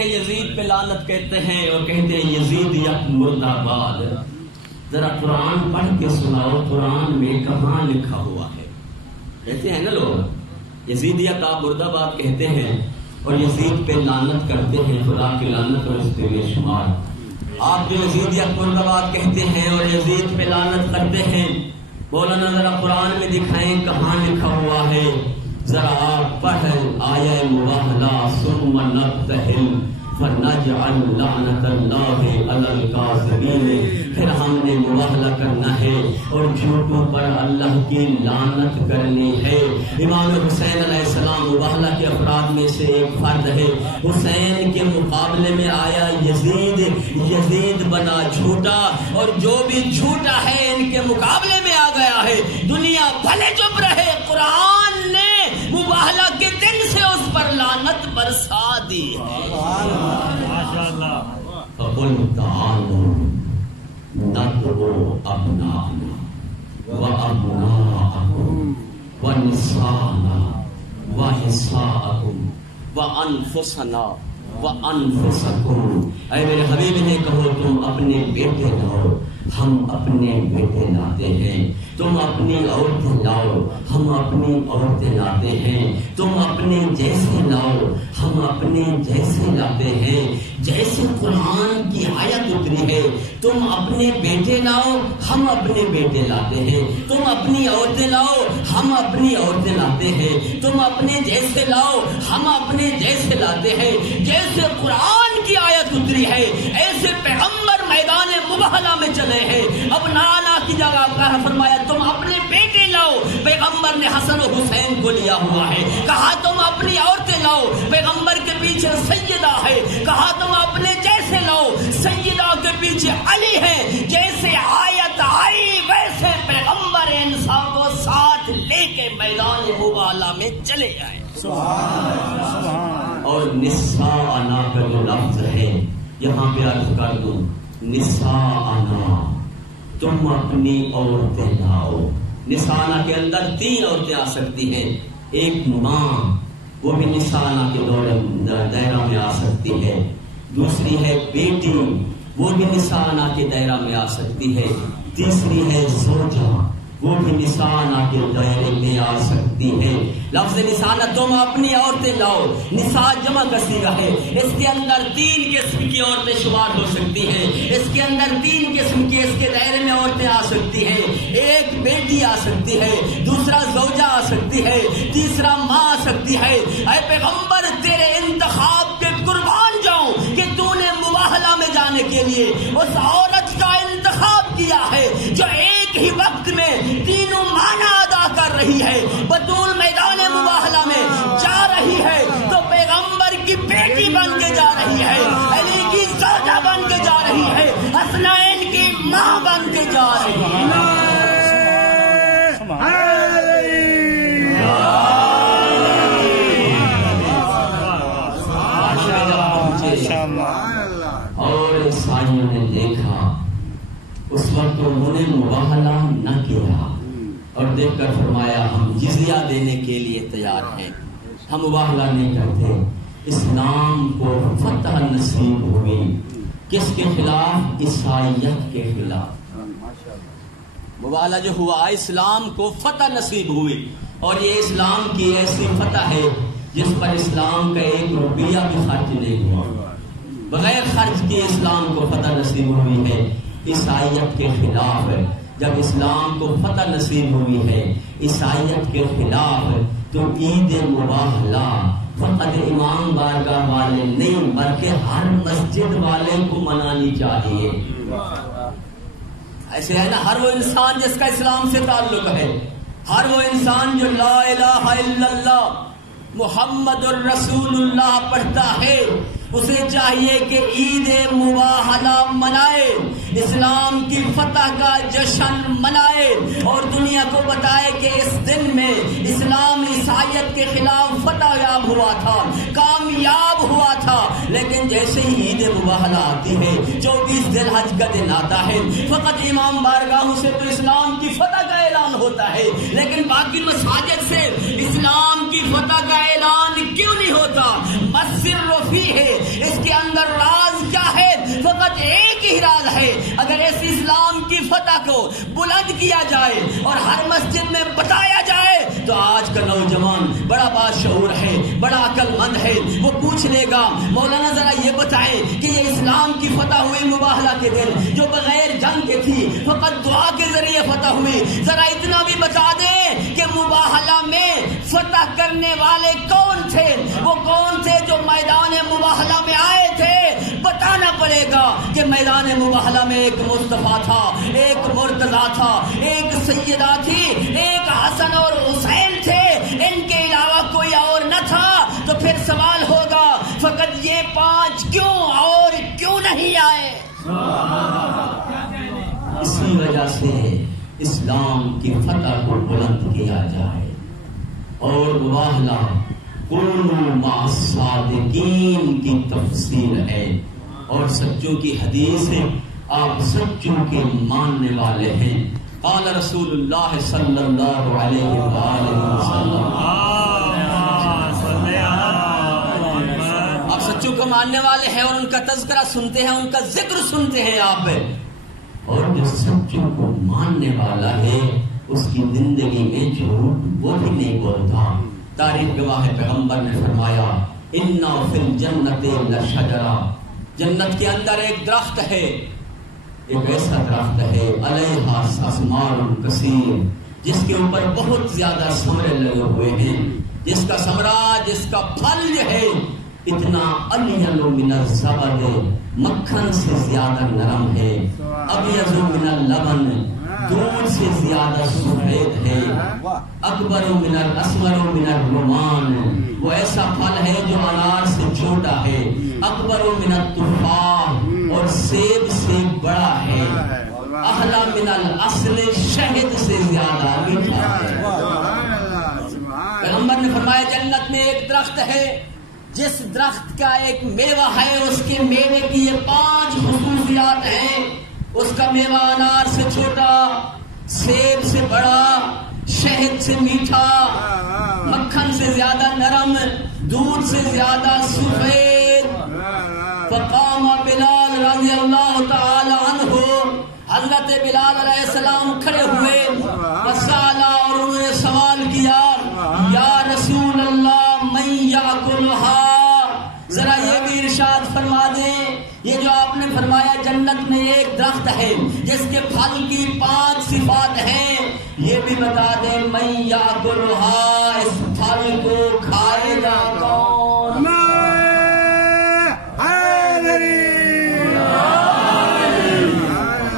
یزید پہ لعنت کہتے ہیں اور کہتے ہیں یزید یک مرد آباد. ذرا قرآن پڑھ کے سناؤ، قرآن میں کہاں لکھا ہوا ہے؟ کہتے ہیں نا لوگ یزید یک مرد آباد کہتے ہیں اور یزید پہ لعنت کرتے ہیں، خدا کی لعنت اور اس پہ بے شمار. آپ جو یزید یک مرد آباد کہتے ہیں اور یزید پہ لعنت کرتے ہیں، مولانا ذرا قرآن میں دکھائیں کہاں لکھا ہوا ہے. ذرا آپ پڑھ آیہ مباہلہ ثم نبتہل فنجعل لعنت اللہ علی الکاذبین. پھر ہم نے مباہلہ کرنا ہے اور جھوٹوں پر اللہ کی لعنت کرنی ہے. امام حسین علیہ السلام مباہلہ کے افراد میں سے ایک فرد ہے. حسین کے مقابلے میں آیا یزید، یزید بنا جھوٹا، اور جو بھی جھوٹا ہے ان کے مقابلے میں آ گیا ہے. دنیا بھلے چپ رہے، قرآن نے مباہلہ کے دن سے اس پر لعنت برسا دی. فَقُلْ تَعَالُوا نَدْعُوا أَبْنَاءَنَا وَأَبْنَاءَكُمْ وَنِسَاءَنَا وَنِسَاءَكُمْ وَأَنفُسَنَا وَأَنفُسَكُمْ. اے میرے حبیب نے کہو تم اپنے بیٹے لاؤ، ہم اپنے بیٹے لاتے ہیں. تم اپنی عورتیں لاؤ، ہم اپنی عورتیں لاتے ہیں. تم اپنے جیسے لاؤ، ہم اپنے جیسے لاتے ہیں. جیسے قرآن کی آیت اتری ہے، تم اپنے بیٹے لاؤ، ہم اپنے بیٹے لاتے ہیں. تم اپنی عورتیں لاؤ، ہم اپنی عورتیں لاتے ہیں. تم اپنے جیسے لاؤ، ہم اپنے جیسے لاتے ہیں. جیسے قرآن کی آیت اتری ہے ایسے پیغمبر میدان مباہلہ میں چلے ہیں. اب نانا کی جگہ پر فرمایا تم اپنے بیٹے لاؤ. پیغمبر نے حسن و حسین کو لیا ہوا ہے. کہا تم اپنی عورتیں لاؤ. پیغمبر کے پیچھے سیدہ ہے. کہا تم اپنے جیسے لاؤ. سیدہ کے پیچھے علی ہے. جیسے آیت آئی ویسے پیغمبر انسان کو ساتھ لے کے میدان مباہلہ میں چلے آئے. اور نساءنا کا جو لفظ ہے یہاں پہ عرض کر دوں، نساءنا تم اپنی عورتیں لاؤ. نساءنا کے اندر 3 عورتیں آ سکتی ہیں. ایک ماں، وہ بھی نساءنا کے دائرہ میں آ سکتی ہے. دوسری ہے بیٹی، وہ بھی نساءنا کے دائرہ میں آ سکتی ہے. تیسری ہے زوجہ، وہ بھی نساءنا کے دائرے میں آ سکتی ہے. لفظ نساءنا تم اپنی عورتیں لاؤ. نساء جمع کا صیغہ ہے. اس کے اندر 3 قسم کی عورتیں شمار ہو سکتی ہیں. اس کے اندر 3 قسم کی اس کے دائرے میں عورتیں آ سکتی ہیں. ایک بیٹی آ سکتی ہے، دوسرا زوجہ آ سکتی ہے، تیسرا ماں آ سکتی ہے. اے پیغمبر تیرے انتخاب کے قربان جاؤں کہ تو نے مباہلہ میں جانے کے لیے اس عورت کا انتخاب کیا ہے جو ایک ہی وقت میں تینوں معنی ادا کر رہی ہے. بطول میدان مباہلہ میں جا رہی ہے تو پیغمبر کی بیٹی بن کے جا رہی ہے، علی کی زوجہ بن کے جا رہی ہے، حسنین کی ماں بن کے جا رہی ہے. اور عیسائیوں نے دیکھا اس وقت انہوں نے مباہلہ نہ کیا. اور دیکھ کر فرمایا ہم جزیہ دینے کے لیے تیار ہیں، ہم مباہلہ نہیں کرتے۔ اسلام کو فتح نصیب ہوئی، کس کے خلاف؟ عیسائیت کے خلاف۔ مباہلہ جو ہوا، اسلام کو فتح نصیب ہوئی، اور یہ اسلام کی ایسی فتح ہے جس پر اسلام کا 1 روپیہ بھی خرچ نہیں ہوا، بغیر خرچ کے اسلام کو فتح نصیب ہوئی ہے عیسائیت کے خلاف۔ جب اسلام کو فتح نصیب ہوئی ہے عیسائیت کے خلاف، تو عید مباہلہ فقط امام بارگاہ والے نہیں بلکہ ہر مسجد والے کو منانی چاہیے۔ ایسے ہے نا، ہر وہ انسان جس کا اسلام سے تعلق ہے، ہر وہ انسان جو لا الہ الا اللہ محمد الرسول اللہ پڑھتا ہے، اسے چاہیے کہ عید مباہلہ منائے، اسلام کی فتح کا جشن منائے، اور دنیا کو بتائے کہ اس دن میں اسلام عیسائیت کے خلاف فتح یاب ہوا تھا، کامیاب ہوا تھا۔ لیکن جیسے ہی عید مباہلہ آتی ہے، 24 ذی الحج کا دن آتا ہے، فقط امام بارگاہوں سے تو اسلام کی فتح کا اعلان ہوتا ہے، لیکن باقی مساجد سے اسلام کی فتح کا اعلان کیوں نہیں ہوتا؟ مسر رفیع ہے، اس کے اندر راز کیا ہے؟ فقط ایک ہی راز ہے، اگر اس اسلام کی فتح کو بلند کیا جائے اور ہر مسجد میں بتایا جائے تو آج کا نوجوان بڑا باشعور ہے، بڑا عقل مند ہے، وہ پوچھ لے گا مولانا ذرا یہ بتائیں کہ یہ اسلام کی فتح ہوئی مباہلہ کے دن جو بغیر جنگ کے تھی، فقط دعا کے ذریعے فتح ہوئی، ذرا اتنا بھی بتا دیں کہ مباہلہ میں فتح کرنے والے کون تھے؟ وہ کون تھے جو میدان مباہلہ میں آئے تھے؟ بتانا پڑے گا کہ میدان مباہلہ میں ایک مصطفیٰ تھا، ایک مرتضیٰ تھا، ایک سیدہ تھی، ایک حسن اور حسین تھے، ان کے علاوہ کوئی اور نہ تھا۔ تو پھر سوال ہوگا فقط یہ 5 کیوں اور کیوں نہیں آئے؟ اسی وجہ سے اسلام کی فتح کو بلند کیا جائے، اور مباہلہ کونوا مع الصادقین کی تفسیر ہے، اور سچوں کی حدیث ہے، آپ سچوں کے ماننے والے ہیں۔ قال رسول اللہ صلی اللہ علیہ وآلہ وسلم، آپ سچوں کو ماننے والے ہیں اور ان کا تذکرہ سنتے ہیں، ان کا ذکر سنتے ہیں آپ، اور جو سچوں کو ماننے والا ہے اس کی زندگی میں جھوٹ وہ بھی نہیں بولتا۔ تاریخ گواہ پیغمبر نے فرمایا اِنَّ فِي الْجَنَّةِ لَشَجَرَةً، جنت کے اندر ایک درخت ہے، ایک ایسا درخت ہے علیہا ثمار کثیر، جس کے اوپر بہت زیادہ ثمرے لگے ہوئے ہیں، جس کا ثمرہ، جس کا پھل جو ہے اتنا الیل من الزبد، مکھن سے زیادہ نرم ہے، ابیض من اللبن، دودھ سے زیادہ سفید ہے، اکبر من الاسمر من الرمان، وہ ایسا پھل ہے جو انار سے چھوٹا ہے، اکبر من التفاح، اور سیب سے بڑا ہے، احلی من العسل، شہد سے زیادہ میٹھا ہے۔ پیغمبر نے فرمایا جنت میں ایک درخت ہے، جس درخت کا ایک میوہ ہے، اس کے میوے کی یہ 5 خصوصیات ہیں، اس کا میوہ انار سے چھوٹا، سیب سے بڑا، شہد سے میٹھا، مکھن سے زیادہ نرم، دودھ سے زیادہ سفید۔ فقام بلال رضی اللہ تعالی عنہ، حضرت بلال علیہ السلام کھڑے ہوئے، وسالا، اور انہوں نے سوال کیا یا رسول اللہ من یاکلھا، ذرا یہ بھی ارشاد فرما دیں، یہ جو آپ نے فرمایا جنت میں ایک درخت ہے جس کے پھل کی 5 صفات ہیں، یہ بھی بتا دیں من یاکلھا، اس پھل کو کھائے گا کون؟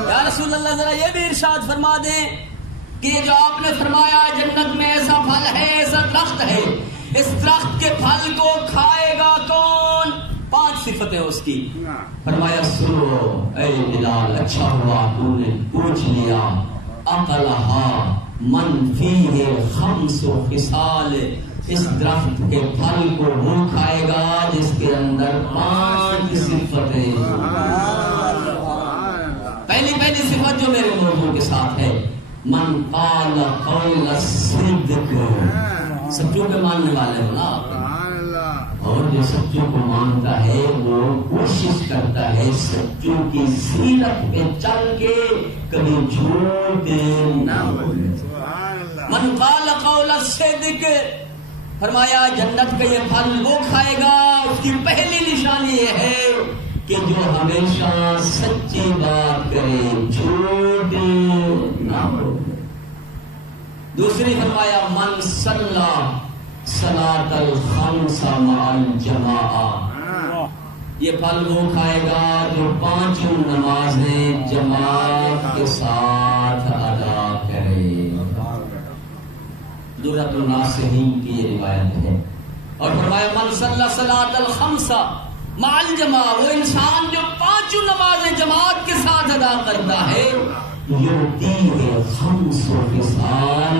یا رسول اللہ ذرا یہ بھی ارشاد فرما دیں کہ یہ جو آپ نے فرمایا جنت میں ایسا پھل ہے، ایسا درخت ہے، اس درخت کے پھل کو کھائے گا کون؟ 5 صفتیں اس کی۔ فرمایا سنو اے بلال، اچھا ہوا تو نے پوچھ لیا، اقلھا من فیہ 5 خصال، اس درخت کے پھل کو وہ کھائے گا جس کے اندر 5 صفتیں۔ پہلی صفت جو میرے موضوع کے ساتھ ہے، من قال قول الصدق، سچوں کے ماننے والے ہو نا آپ، اور جو سچوں کو مانتا ہے وہ کوشش کرتا ہے سچوں کی سیرت پہ چل کے کبھی جھوٹ نہ بولے۔ من قال قول الصدق، فرمایا جنت کا یہ پھل وہ کھائے گا، اس کی پہلی نشانی یہ ہے کہ جو ہمیشہ سچی بات کرے، جھوٹ نہ بولے۔ دوسری فرمایا من صلی صلاۃ الخمس مع الجماعہ، یہ پھل وہ کھائے گا جو پانچوں نمازیں جماعت کے ساتھ ادا کرے۔ درۃ الناصحین کی یہ روایت ہے۔ اور فرمایا من صلی صلاۃ الخمس مع الجماعہ، وہ انسان جو پانچوں نمازیں جماعت کے ساتھ ادا کرتا ہے، یؤتیہ خمس خصال،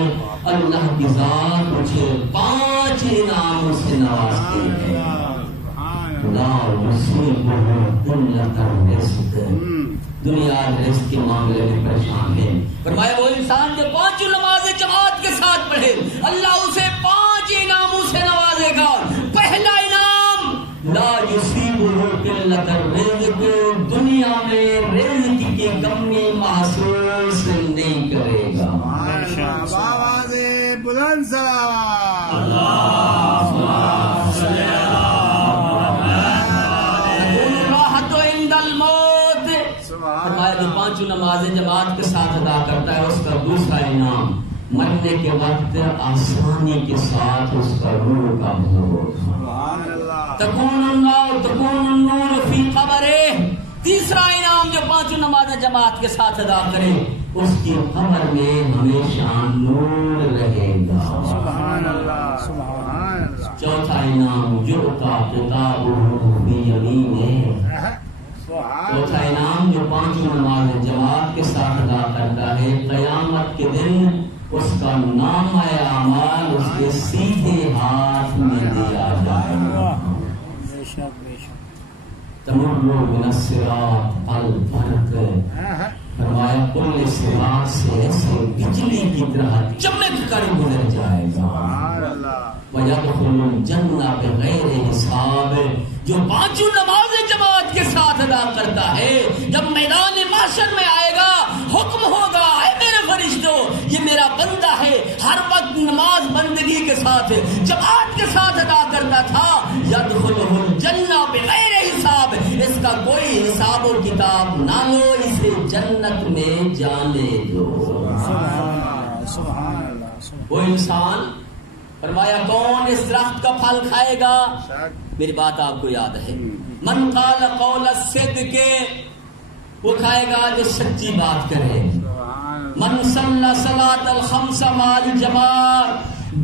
اللہ کی ذات مجھے 5 انعاموں سے نوازتی ہے۔ لا یصیبہ قلۃ الرزق، دنیا رزق کے معاملے میں پریشان ہے۔ فرمایا وہ انسان جو 5 نمازیں جماعت کے ساتھ پڑھے، اللہ اسے 5 انعاموں سے نوازے گا۔ پہلا انعام لا یصیبہ قلۃ الرزق، دنیا میں رزق کی کمی محسوس نہیں کرے گا۔ آواز بلند صلوات، اللہم صلی راحت عند الموت، فرمایا جو 5 نمازیں جماعت کے ساتھ ادا کرتا ہے اس کا دوسرا انعام مرنے کے وقت آسانی کے ساتھ اس کا روح کا ہوگا۔ تکون النور فی قبرہ، تیسرا انعام جو 5 نمازیں جماعت کے ساتھ ادا کرے اس کی قبر میں ہمیشہ نور رہے گا۔ سبحان اللہ، سبحان اللہ۔ چوتھا انعام جو کا کتابہ بیمینہ، چوتھا انعام جو 5 نمازیں جماعت کے ساتھ ادا کرتا ہے، قیامت کے دن اس کا نامہ اعمال اس کے سیدھے ہاتھ میں دیا جائے گا۔ تمر من الصراط البرق، فرمایا کل صراط سے ایسے بجلی کی طرح چمک کر گزر جائے گا۔ وَيَدْخُلُ الْجَنَّةَ بِغَيْرِ حساب، جو 5 نمازیں جماعت کے ساتھ ادا کرتا ہے جب میدان محشر میں آئے گا حکم ہوگا، اے میرے فرشتوں یہ میرا بندہ ہے، ہر وقت نماز بندگی کے ساتھ جماعت کے ساتھ ادا کرتا تھا، يَدْخُلُهُ الْجَنَّةَ بِغَيْرِ حساب، اس کا کوئی حساب و کتاب نہ لو، اسے جنت میں جانے دو۔ سبحان اللہ۔ وہ انسان، فرمایا کون اس درخت کا پھل کھائے گا؟ میری بات آپ کو یاد ہے، من قال قول الصدق، وہ کھائے گا جو سچی بات کرے۔ من صلی صلاۃ الخمس مع الجماعہ،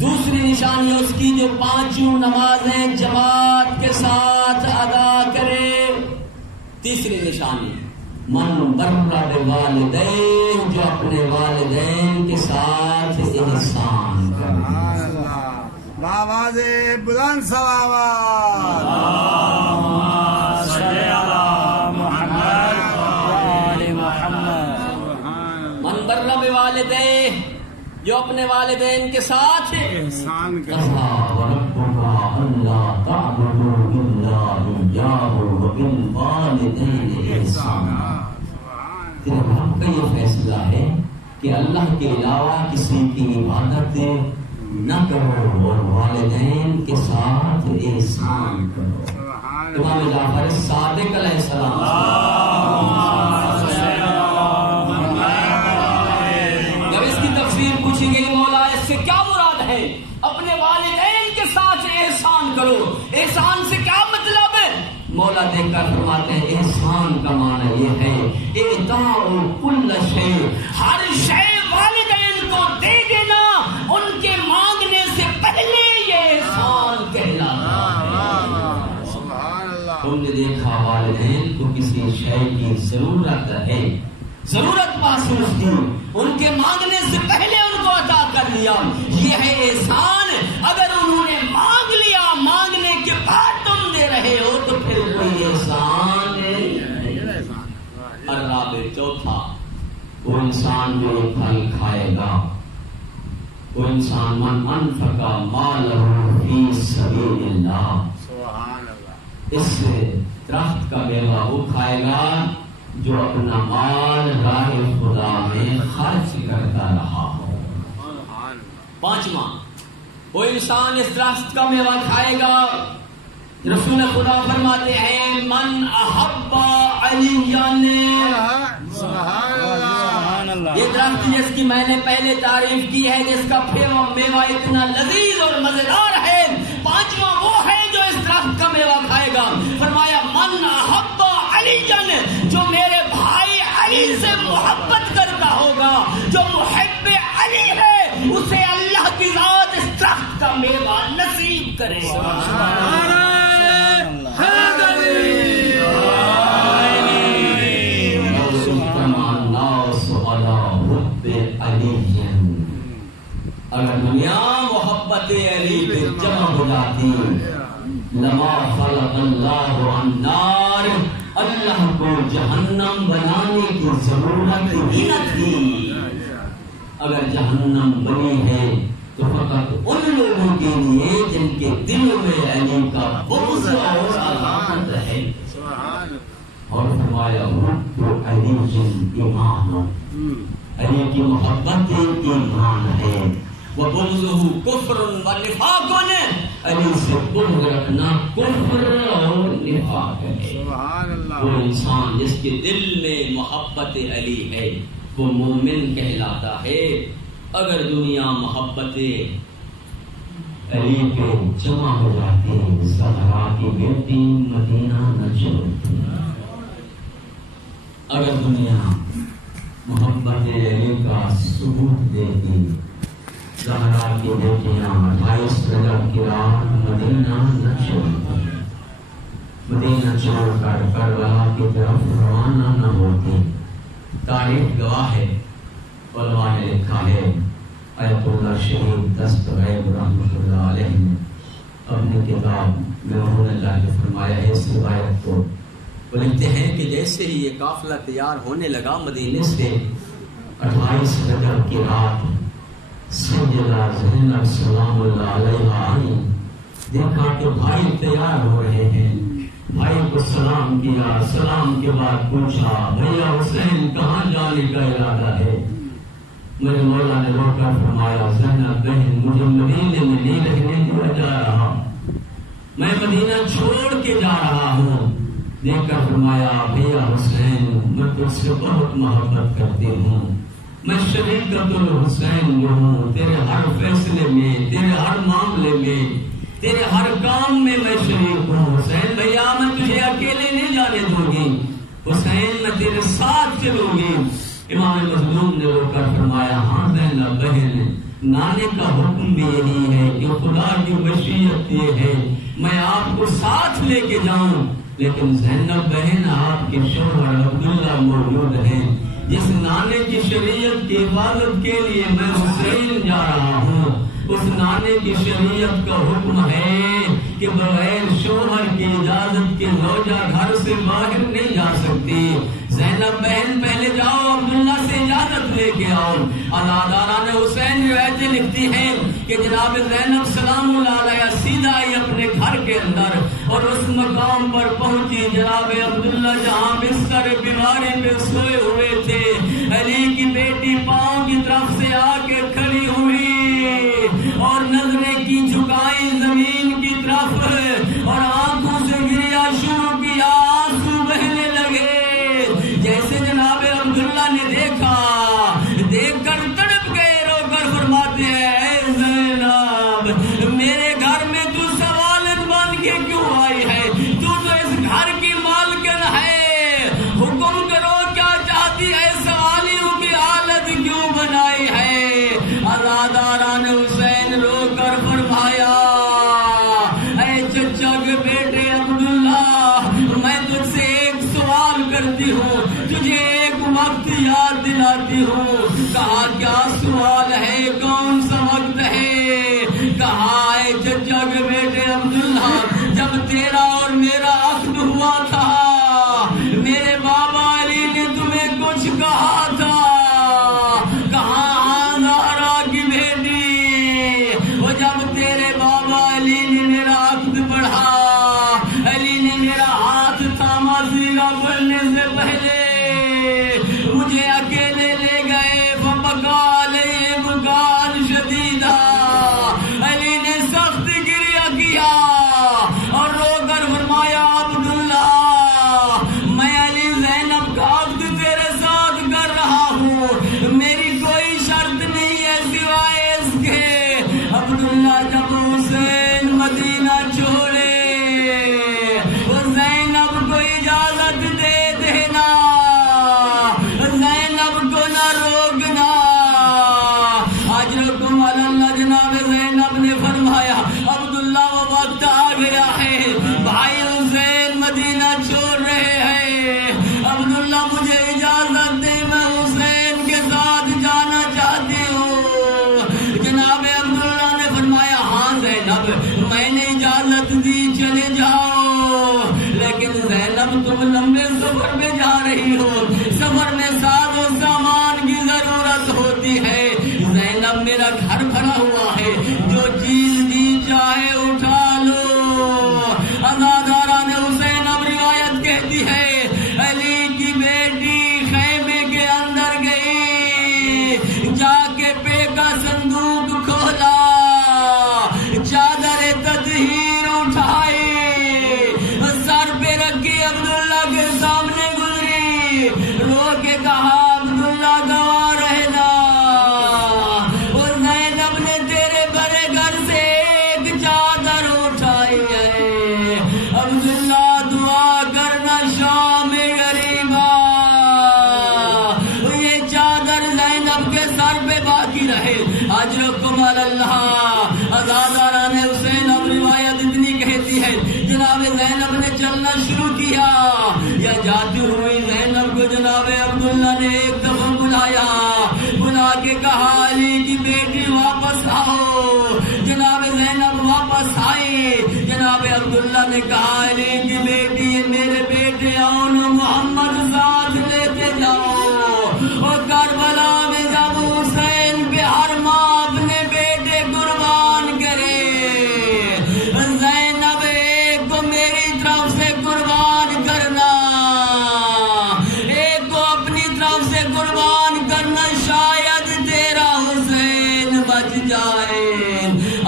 دوسری نشانی اس کی جو 5 نمازیں جماعت کے ساتھ ادا کرے۔ تیسری نشانی من بر بوالدین، جو اپنے والدین کے ساتھ احسان کرے۔ آواز بلند صلوات، اللهم صل على محمد وآل محمد۔ من بر بوالدیہ، جو اپنے والدین کے ساتھ احسان کرے۔ وربک الا تعبدوا الا اياه وبالوالدین احسانا، تیرے رب کا یہ فیصلہ ہے کہ اللہ کے علاوہ کسی کی عبادت نہ کرو اور والدین کے ساتھ احسان کرو۔ امام جعفر صادق علیہ السلام، جب اس کی تفسیر پوچھی گئی مولا اس سے کیا مراد ہے، اپنے والدین کے ساتھ احسان کرو، احسان سے کیا مطلب ہے؟ مولا دیکھ کر فرماتے ہیں احسان کا معنی یہ ہے اعطاء کل شیء، ہر شے والدین کو دے دینا، ان کے مانگنے سے پہلے یہ احسان کہلاتا ہے۔ سبحان اللہ۔ تم نے دیکھا والدین کو کسی شے کی ضرورت ہے، ضرورت محسوس کی، ان کے مانگنے سے پہلے ان کو عطا کر دیا، یہ ہے احسان۔ اگر انہوں نے مانگ لیا، مانگنے کے بعد تم دے رہے ہو تو پھر کوئی احسان نہیں۔ الرابع، چوتھا وہ انسان جو یہ پھل کھائے گا وہ انسان من انفق مالہ فی سبیل اللہ، سبحان اللہ، اس درخت کا میوہ وہ کھائے گا جو اپنا مال راہ خدا میں خرچ کرتا رہا ہو۔ سبحان اللہ، پانچواں، وہ انسان اس درخت کا میوہ کھائے گا، رسول خدا فرماتے ہیں من احب علی سبحان اللہ، یہ درخت جس کی میں نے پہلے تعریف کی ہے، جس کا میوہ اتنا لذیذ اور مزیدار ہے، پانچواں وہ ہے جو اس درخت کا میوہ کھائے گا۔ فرمایا من احب علی، جو میرے بھائی علی سے محبت کرتا ہوگا، جو محب علی ہے، اسے اللہ کی ذات اس درخت کا میوہ نصیب کرے گا۔ اگر دنیا محبت علی پہ جمع ہو جاتی لما خلق اللہ النار، اللہ کو جہنم بنانے کی ضرورت ہی نہ تھی۔ اگر جہنم بنی ہے تو فقط ان لوگوں کے لیے جن کے دل میں علی کا بغض اور عداوت ہے۔ اور فرمایا حب علی ایمان، علی کی محبت ایمان ہے، وبغضہ کفر ونفاق، علی سے بغض رکھنا کفر اور نفاق ہے۔ سبحان اللہ، وہ انسان جس کے دل میں محبت علی ہے وہ مومن کہلاتا ہے۔ اگر دنیا محبت علی پہ جمع ہو جاتی، زہرا کی بیٹی مدینہ نہ چھوڑتی۔ اگر دنیا محبت علی کا ثبوت دیتی، زہرا کی بیٹیاں 28 رجب کی رات مدینہ نہ چھوڑتی، مدینہ چھوڑ کر کربلا کی طرف روانہ نہ ہوتی۔ تاریخ گواہ ہے، علماء نے لکھا ہے، آیت اللہ شہید دست غیب رحمۃ اللہ علیہ نے اپنی کتاب میں انہوں نے لا کے فرمایا ہے اس روایت کو، وہ لکھتے ہیں کہ جیسے ہی یہ قافلہ تیار ہونے لگا مدینے سے، 28 رجب کی رات سیدہ زینب سلام اللہ علیہا آئی، دیکھا کہ بھائی تیار ہو رہے ہیں، بھائی کو سلام کیا، سلام کے بعد پوچھا بھیا حسین کہاں جانے کا ارادہ ہے؟ میرے مولا نے رو کر فرمایا زینب بہن مجھے مدینے میں نہیں رہنے دیا جا رہا، میں مدینہ چھوڑ کے جا رہا ہوں۔ دیکھ کر فرمایا بھیا حسین میں تجھ سے بہت محبت کرتی ہوں، میں شریکت الحسین جو ہوں، تیرے ہر فیصلے میں، تیرے ہر معاملے میں، تیرے ہر کام میں میں شریک ہوں۔ حسین بھیا میں تجھے اکیلے نہیں جانے دوں گی، حسین میں تیرے ساتھ چلوں گی۔ امام مظلوم نے رو کر فرمایا ہاں زینب بہن، نانے کا حکم بھی یہی ہے کہ خدا کی مشیت یہ ہے میں آپ کو ساتھ لے کے جاؤں، لیکن زینب بہن آپ کے شوہر عبداللہ موجود ہیں، جس نانے کی شریعت کی حفاظت کے لیے میں حسین جا رہا ہوں، اس نانے کی شریعت کا حکم ہے کہ بغیر شوہر کی اجازت کے زوجہ گھر سے باہر نہیں جا سکتی۔ زینب بہن پہلے جاؤ عبداللہ سے اجازت لے کے آؤ۔ اداداران حسین روایتیں لکھتی ہیں کہ جناب زینب سلام اللہ علیہ سیدھا آئی اپنے گھر کے اندر اور اس مقام پر پہنچی جناب عبداللہ جہاں بستر بیماری پہ سوئے ہوئے تھے، علی کی بیٹی پاؤں کی طرف سے آ کے کھڑی ہوئی اور نظریں کی جھکائی زمین کی طرف اور آنکھوں سے گریا شروع کیا، آنسو بہنے لگے۔ جیسے جناب عبداللہ نے دیکھا، دیکھ کر تڑپ گئے، رو کر فرماتے ہیں اے زینب میرے گھر میں تو سوالت بن کے کیوں آئی ہے؟ تو اس گھر کی مالکن ہے، حکم کرو کیا چاہتی ہے، سوالیوں کی حالت کیوں بنائی ہے؟ ازاداران حسین رو کر فرمایا اے چچا کے بیٹے عبداللہ میں تجھ سے ایک سوال کرتی ہوں، تجھے ایک وقت یاد دلاتی ہوں۔ کہا کیا سوال ہے، کون سا وقت ہے؟ کہا اے چچا کے بیٹے عبداللہ جب تیرا اور میرا عقد ہوا تھا میرے بابا علی نے تمہیں کچھ کہا تھا، میرا ہاتھ تھاما سیرا پڑھنے سے پہلے مجھے اکیلے لے گئے فبکا علیہ بکان شدیدہ، علی نے سخت گریہ کیا اور رو کر فرمایا عبداللہ میں علی زینب کا عقد تیرے ساتھ کر رہا ہوں، میری کوئی شرط نہیں ہے سوائے اس کے عبداللہ جب حسین مدینہ چھوڑے زینب کو اجازت دے دینا، زینب کو نہ روکنا۔ اجرکم علی اللہ، جناب زینب نے فرمایا عبداللہ وہ وقت آ گیا ہے، بھائی حسین مدینہ چھوڑ رہے ہیں، عبداللہ مجھے اجازت دے، میں حسین کے ساتھ جانا چاہتی ہوں۔ جناب عبداللہ نے فرمایا ہاں زینب میں نے اجازت دی، چلے جاؤ، لیکن زینب تم لمبے سفر میں جا رہی ہو، سفر میں ساز و سامان کی ضرورت ہوتی ہے، زینب میرا گھر بھرا ہوا ہے، جو چیز جی چاہے اٹھا لو۔ ازاداران حسین اب روایت کہتی ہے علی کی بیٹی خیمے کے اندر گئی، جا کے پے کا صندوق کھولا، چادر تطہیر اٹھائی، سر پہ رکھی عبداللہ کے سامنے گزری، رو کے کہا عبداللہ گواہ رہنا، اور زینب نے تیرے بڑے گھر سے ایک چادر اٹھائی ہے، عبداللہ دعا کرنا شام غریبا، یہ چادر زینب کے سر پہ باقی رہے۔ اجرکم علی اللہ۔ ازاداران حسین اب روایت اتنی کہتی ہے جناب زینب نے چلنا شروع کیا، یا جاتی ہوئی زینب کو جناب عبداللہ نے ایک دفعہ بلایا، بلا کے کہا علی کی بیٹی واپس آؤ، جناب زینب واپس آئی، جناب عبداللہ نے کہا علی کی بیٹی یہ میرے بیٹے آؤ محمد ساتھ لیتے جاؤ، اور کربلا میں جب حسین پہ ہر ماں اپنے بیٹے قربان کرے، زینب ایک کو میری طرف سے قربان کرنا، ایک کو اپنی طرف سے قربان کرنا، شاید تیرا حسین بچ جائے۔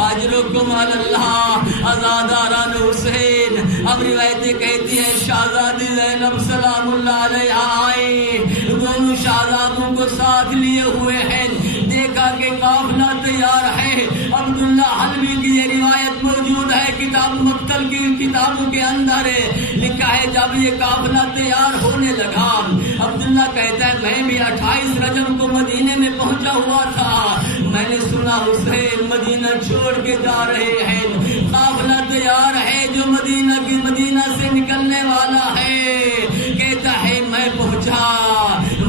اجرکم علی اللہ۔ ازاداران حسین اب روایتیں کہتی ہیں شہزادی زینب سلام اللہ علیہ آئی، دونوں شہزادوں کو ساتھ لیے ہوئے ہیں، دیکھا کہ قافلہ تیار ہے، عبداللہ حلبی کی یہ روایت موجود ہے کتاب مقتل کی کتابوں کے اندر لکھا ہے جب یہ قافلہ تیار ہونے لگا، عبداللہ کہتا ہے میں بھی 28 رجب کو مدینے میں پہنچا ہوا تھا، میں نے سنا حسین مدینہ چھوڑ کے جا رہے ہیں، قافلہ تیار ہے جو مدینہ سے نکلنے والا ہے، کہتا ہے میں پہنچا،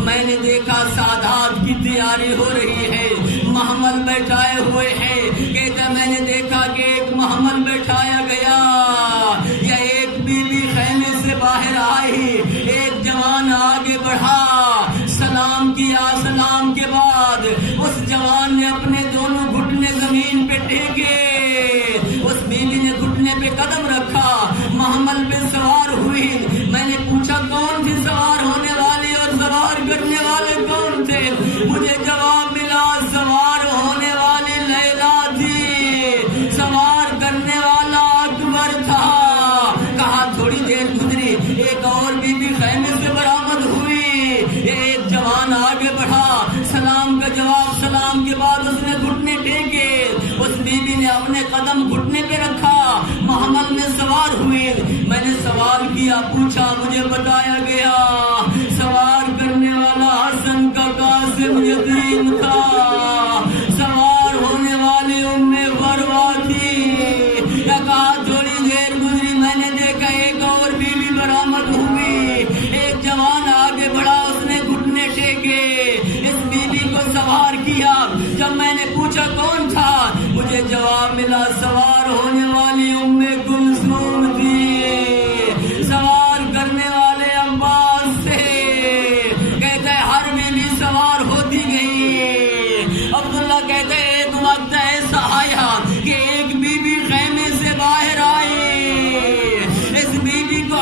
میں نے دیکھا سادات کی تیاری ہو رہی ہے، محمل بیٹھائے ہوئے ہیں، کہتا میں نے دیکھا کہ ایک محمل بیٹھایا گیا، یا ایک بی بی خیمے سے باہر آئی، ایک جوان آگے بڑھا، سلام کیا، سلام کے بعد اس جوان نے اپنے دونوں گھٹنے زمین پہ ٹیکے، اس بیوی نے گھٹنے پہ قدم رکھا، محمل پہ سوار ہوئی، میں نے پوچھا کون تھی سوار ہونے والی اور سوار کرنے والے کون تھے، مجھے جواب ملا سوار ہونے والی لیلا تھی، سوار کرنے والا اکبر تھا۔ کہا تھوڑی دیر گزری، ایک اور بی بی خیمے سے برآمد ہوئی، ایک جوان آگے بڑھا، سلام کا جواب، سلام کے بعد اس نے گھٹنے ٹیکے، اس بی بی نے اپنے قدم گھٹنے پہ رکھا، محمل میں سوار ہوئی، میں نے سوال کیا، پوچھا، مجھے بتایا گیا سوار کرنے والا حسن کا قاسم یتیم تھا، سوار ہونے والی ام فروا تھی۔ کہا تھوڑی دیر گزری، میں نے دیکھا ایک اور بیوی برآمد ہوئی، ایک جوان آگے بڑھا، اس نے گھٹنے ٹیکے، اس بیوی کو سوار کیا، جب میں نے پوچھا کون تھا، مجھے جواب ملا سوار ہونے والی ام کلثوم تھی، سوار کرنے والے عباس تھے، کہتا ہے ہر بیوی سوار ہوتی گئی۔ عبداللہ کہتے ہیں ایک وقت ایسا آیا کہ ایک بیوی خیمے سے باہر آئی، اس بیوی کو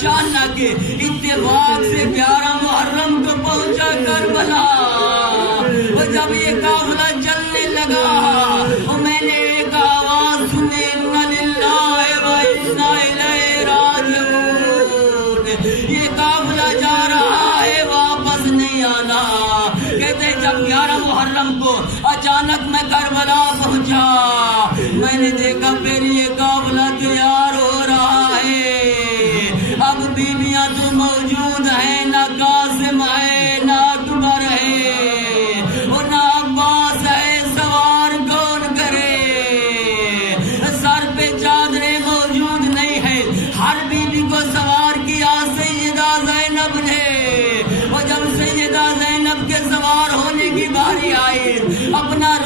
اچانک اتفاق سے 11 محرم کو پہنچا کربلا. جب یہ قافلہ چلنے لگا میں نے ایک آواز سنی اِنَّ لِلَّهِ وَإِنَّا إِلَيْهِ رَاجِعُونَ. یہ قافلہ جا رہا ہے واپس نہیں آنا. کہتے جب 11 محرم کو اچانک میں کربلا پہنچا میں نے دیکھا پھر یہ قافلہ تیار ہو رہا ہے. اب بیویاں تو موجود ہیں نہ قاسم ہے نہ اکبر ہے اور نہ عباس ہے. سوار کون کرے؟ سر پہ چادریں موجود نہیں ہے. ہر بیوی کو سوار کیا سیدہ زینب نے. اور جب سیدہ زینب کے سوار ہونے کی باری آئی اپنا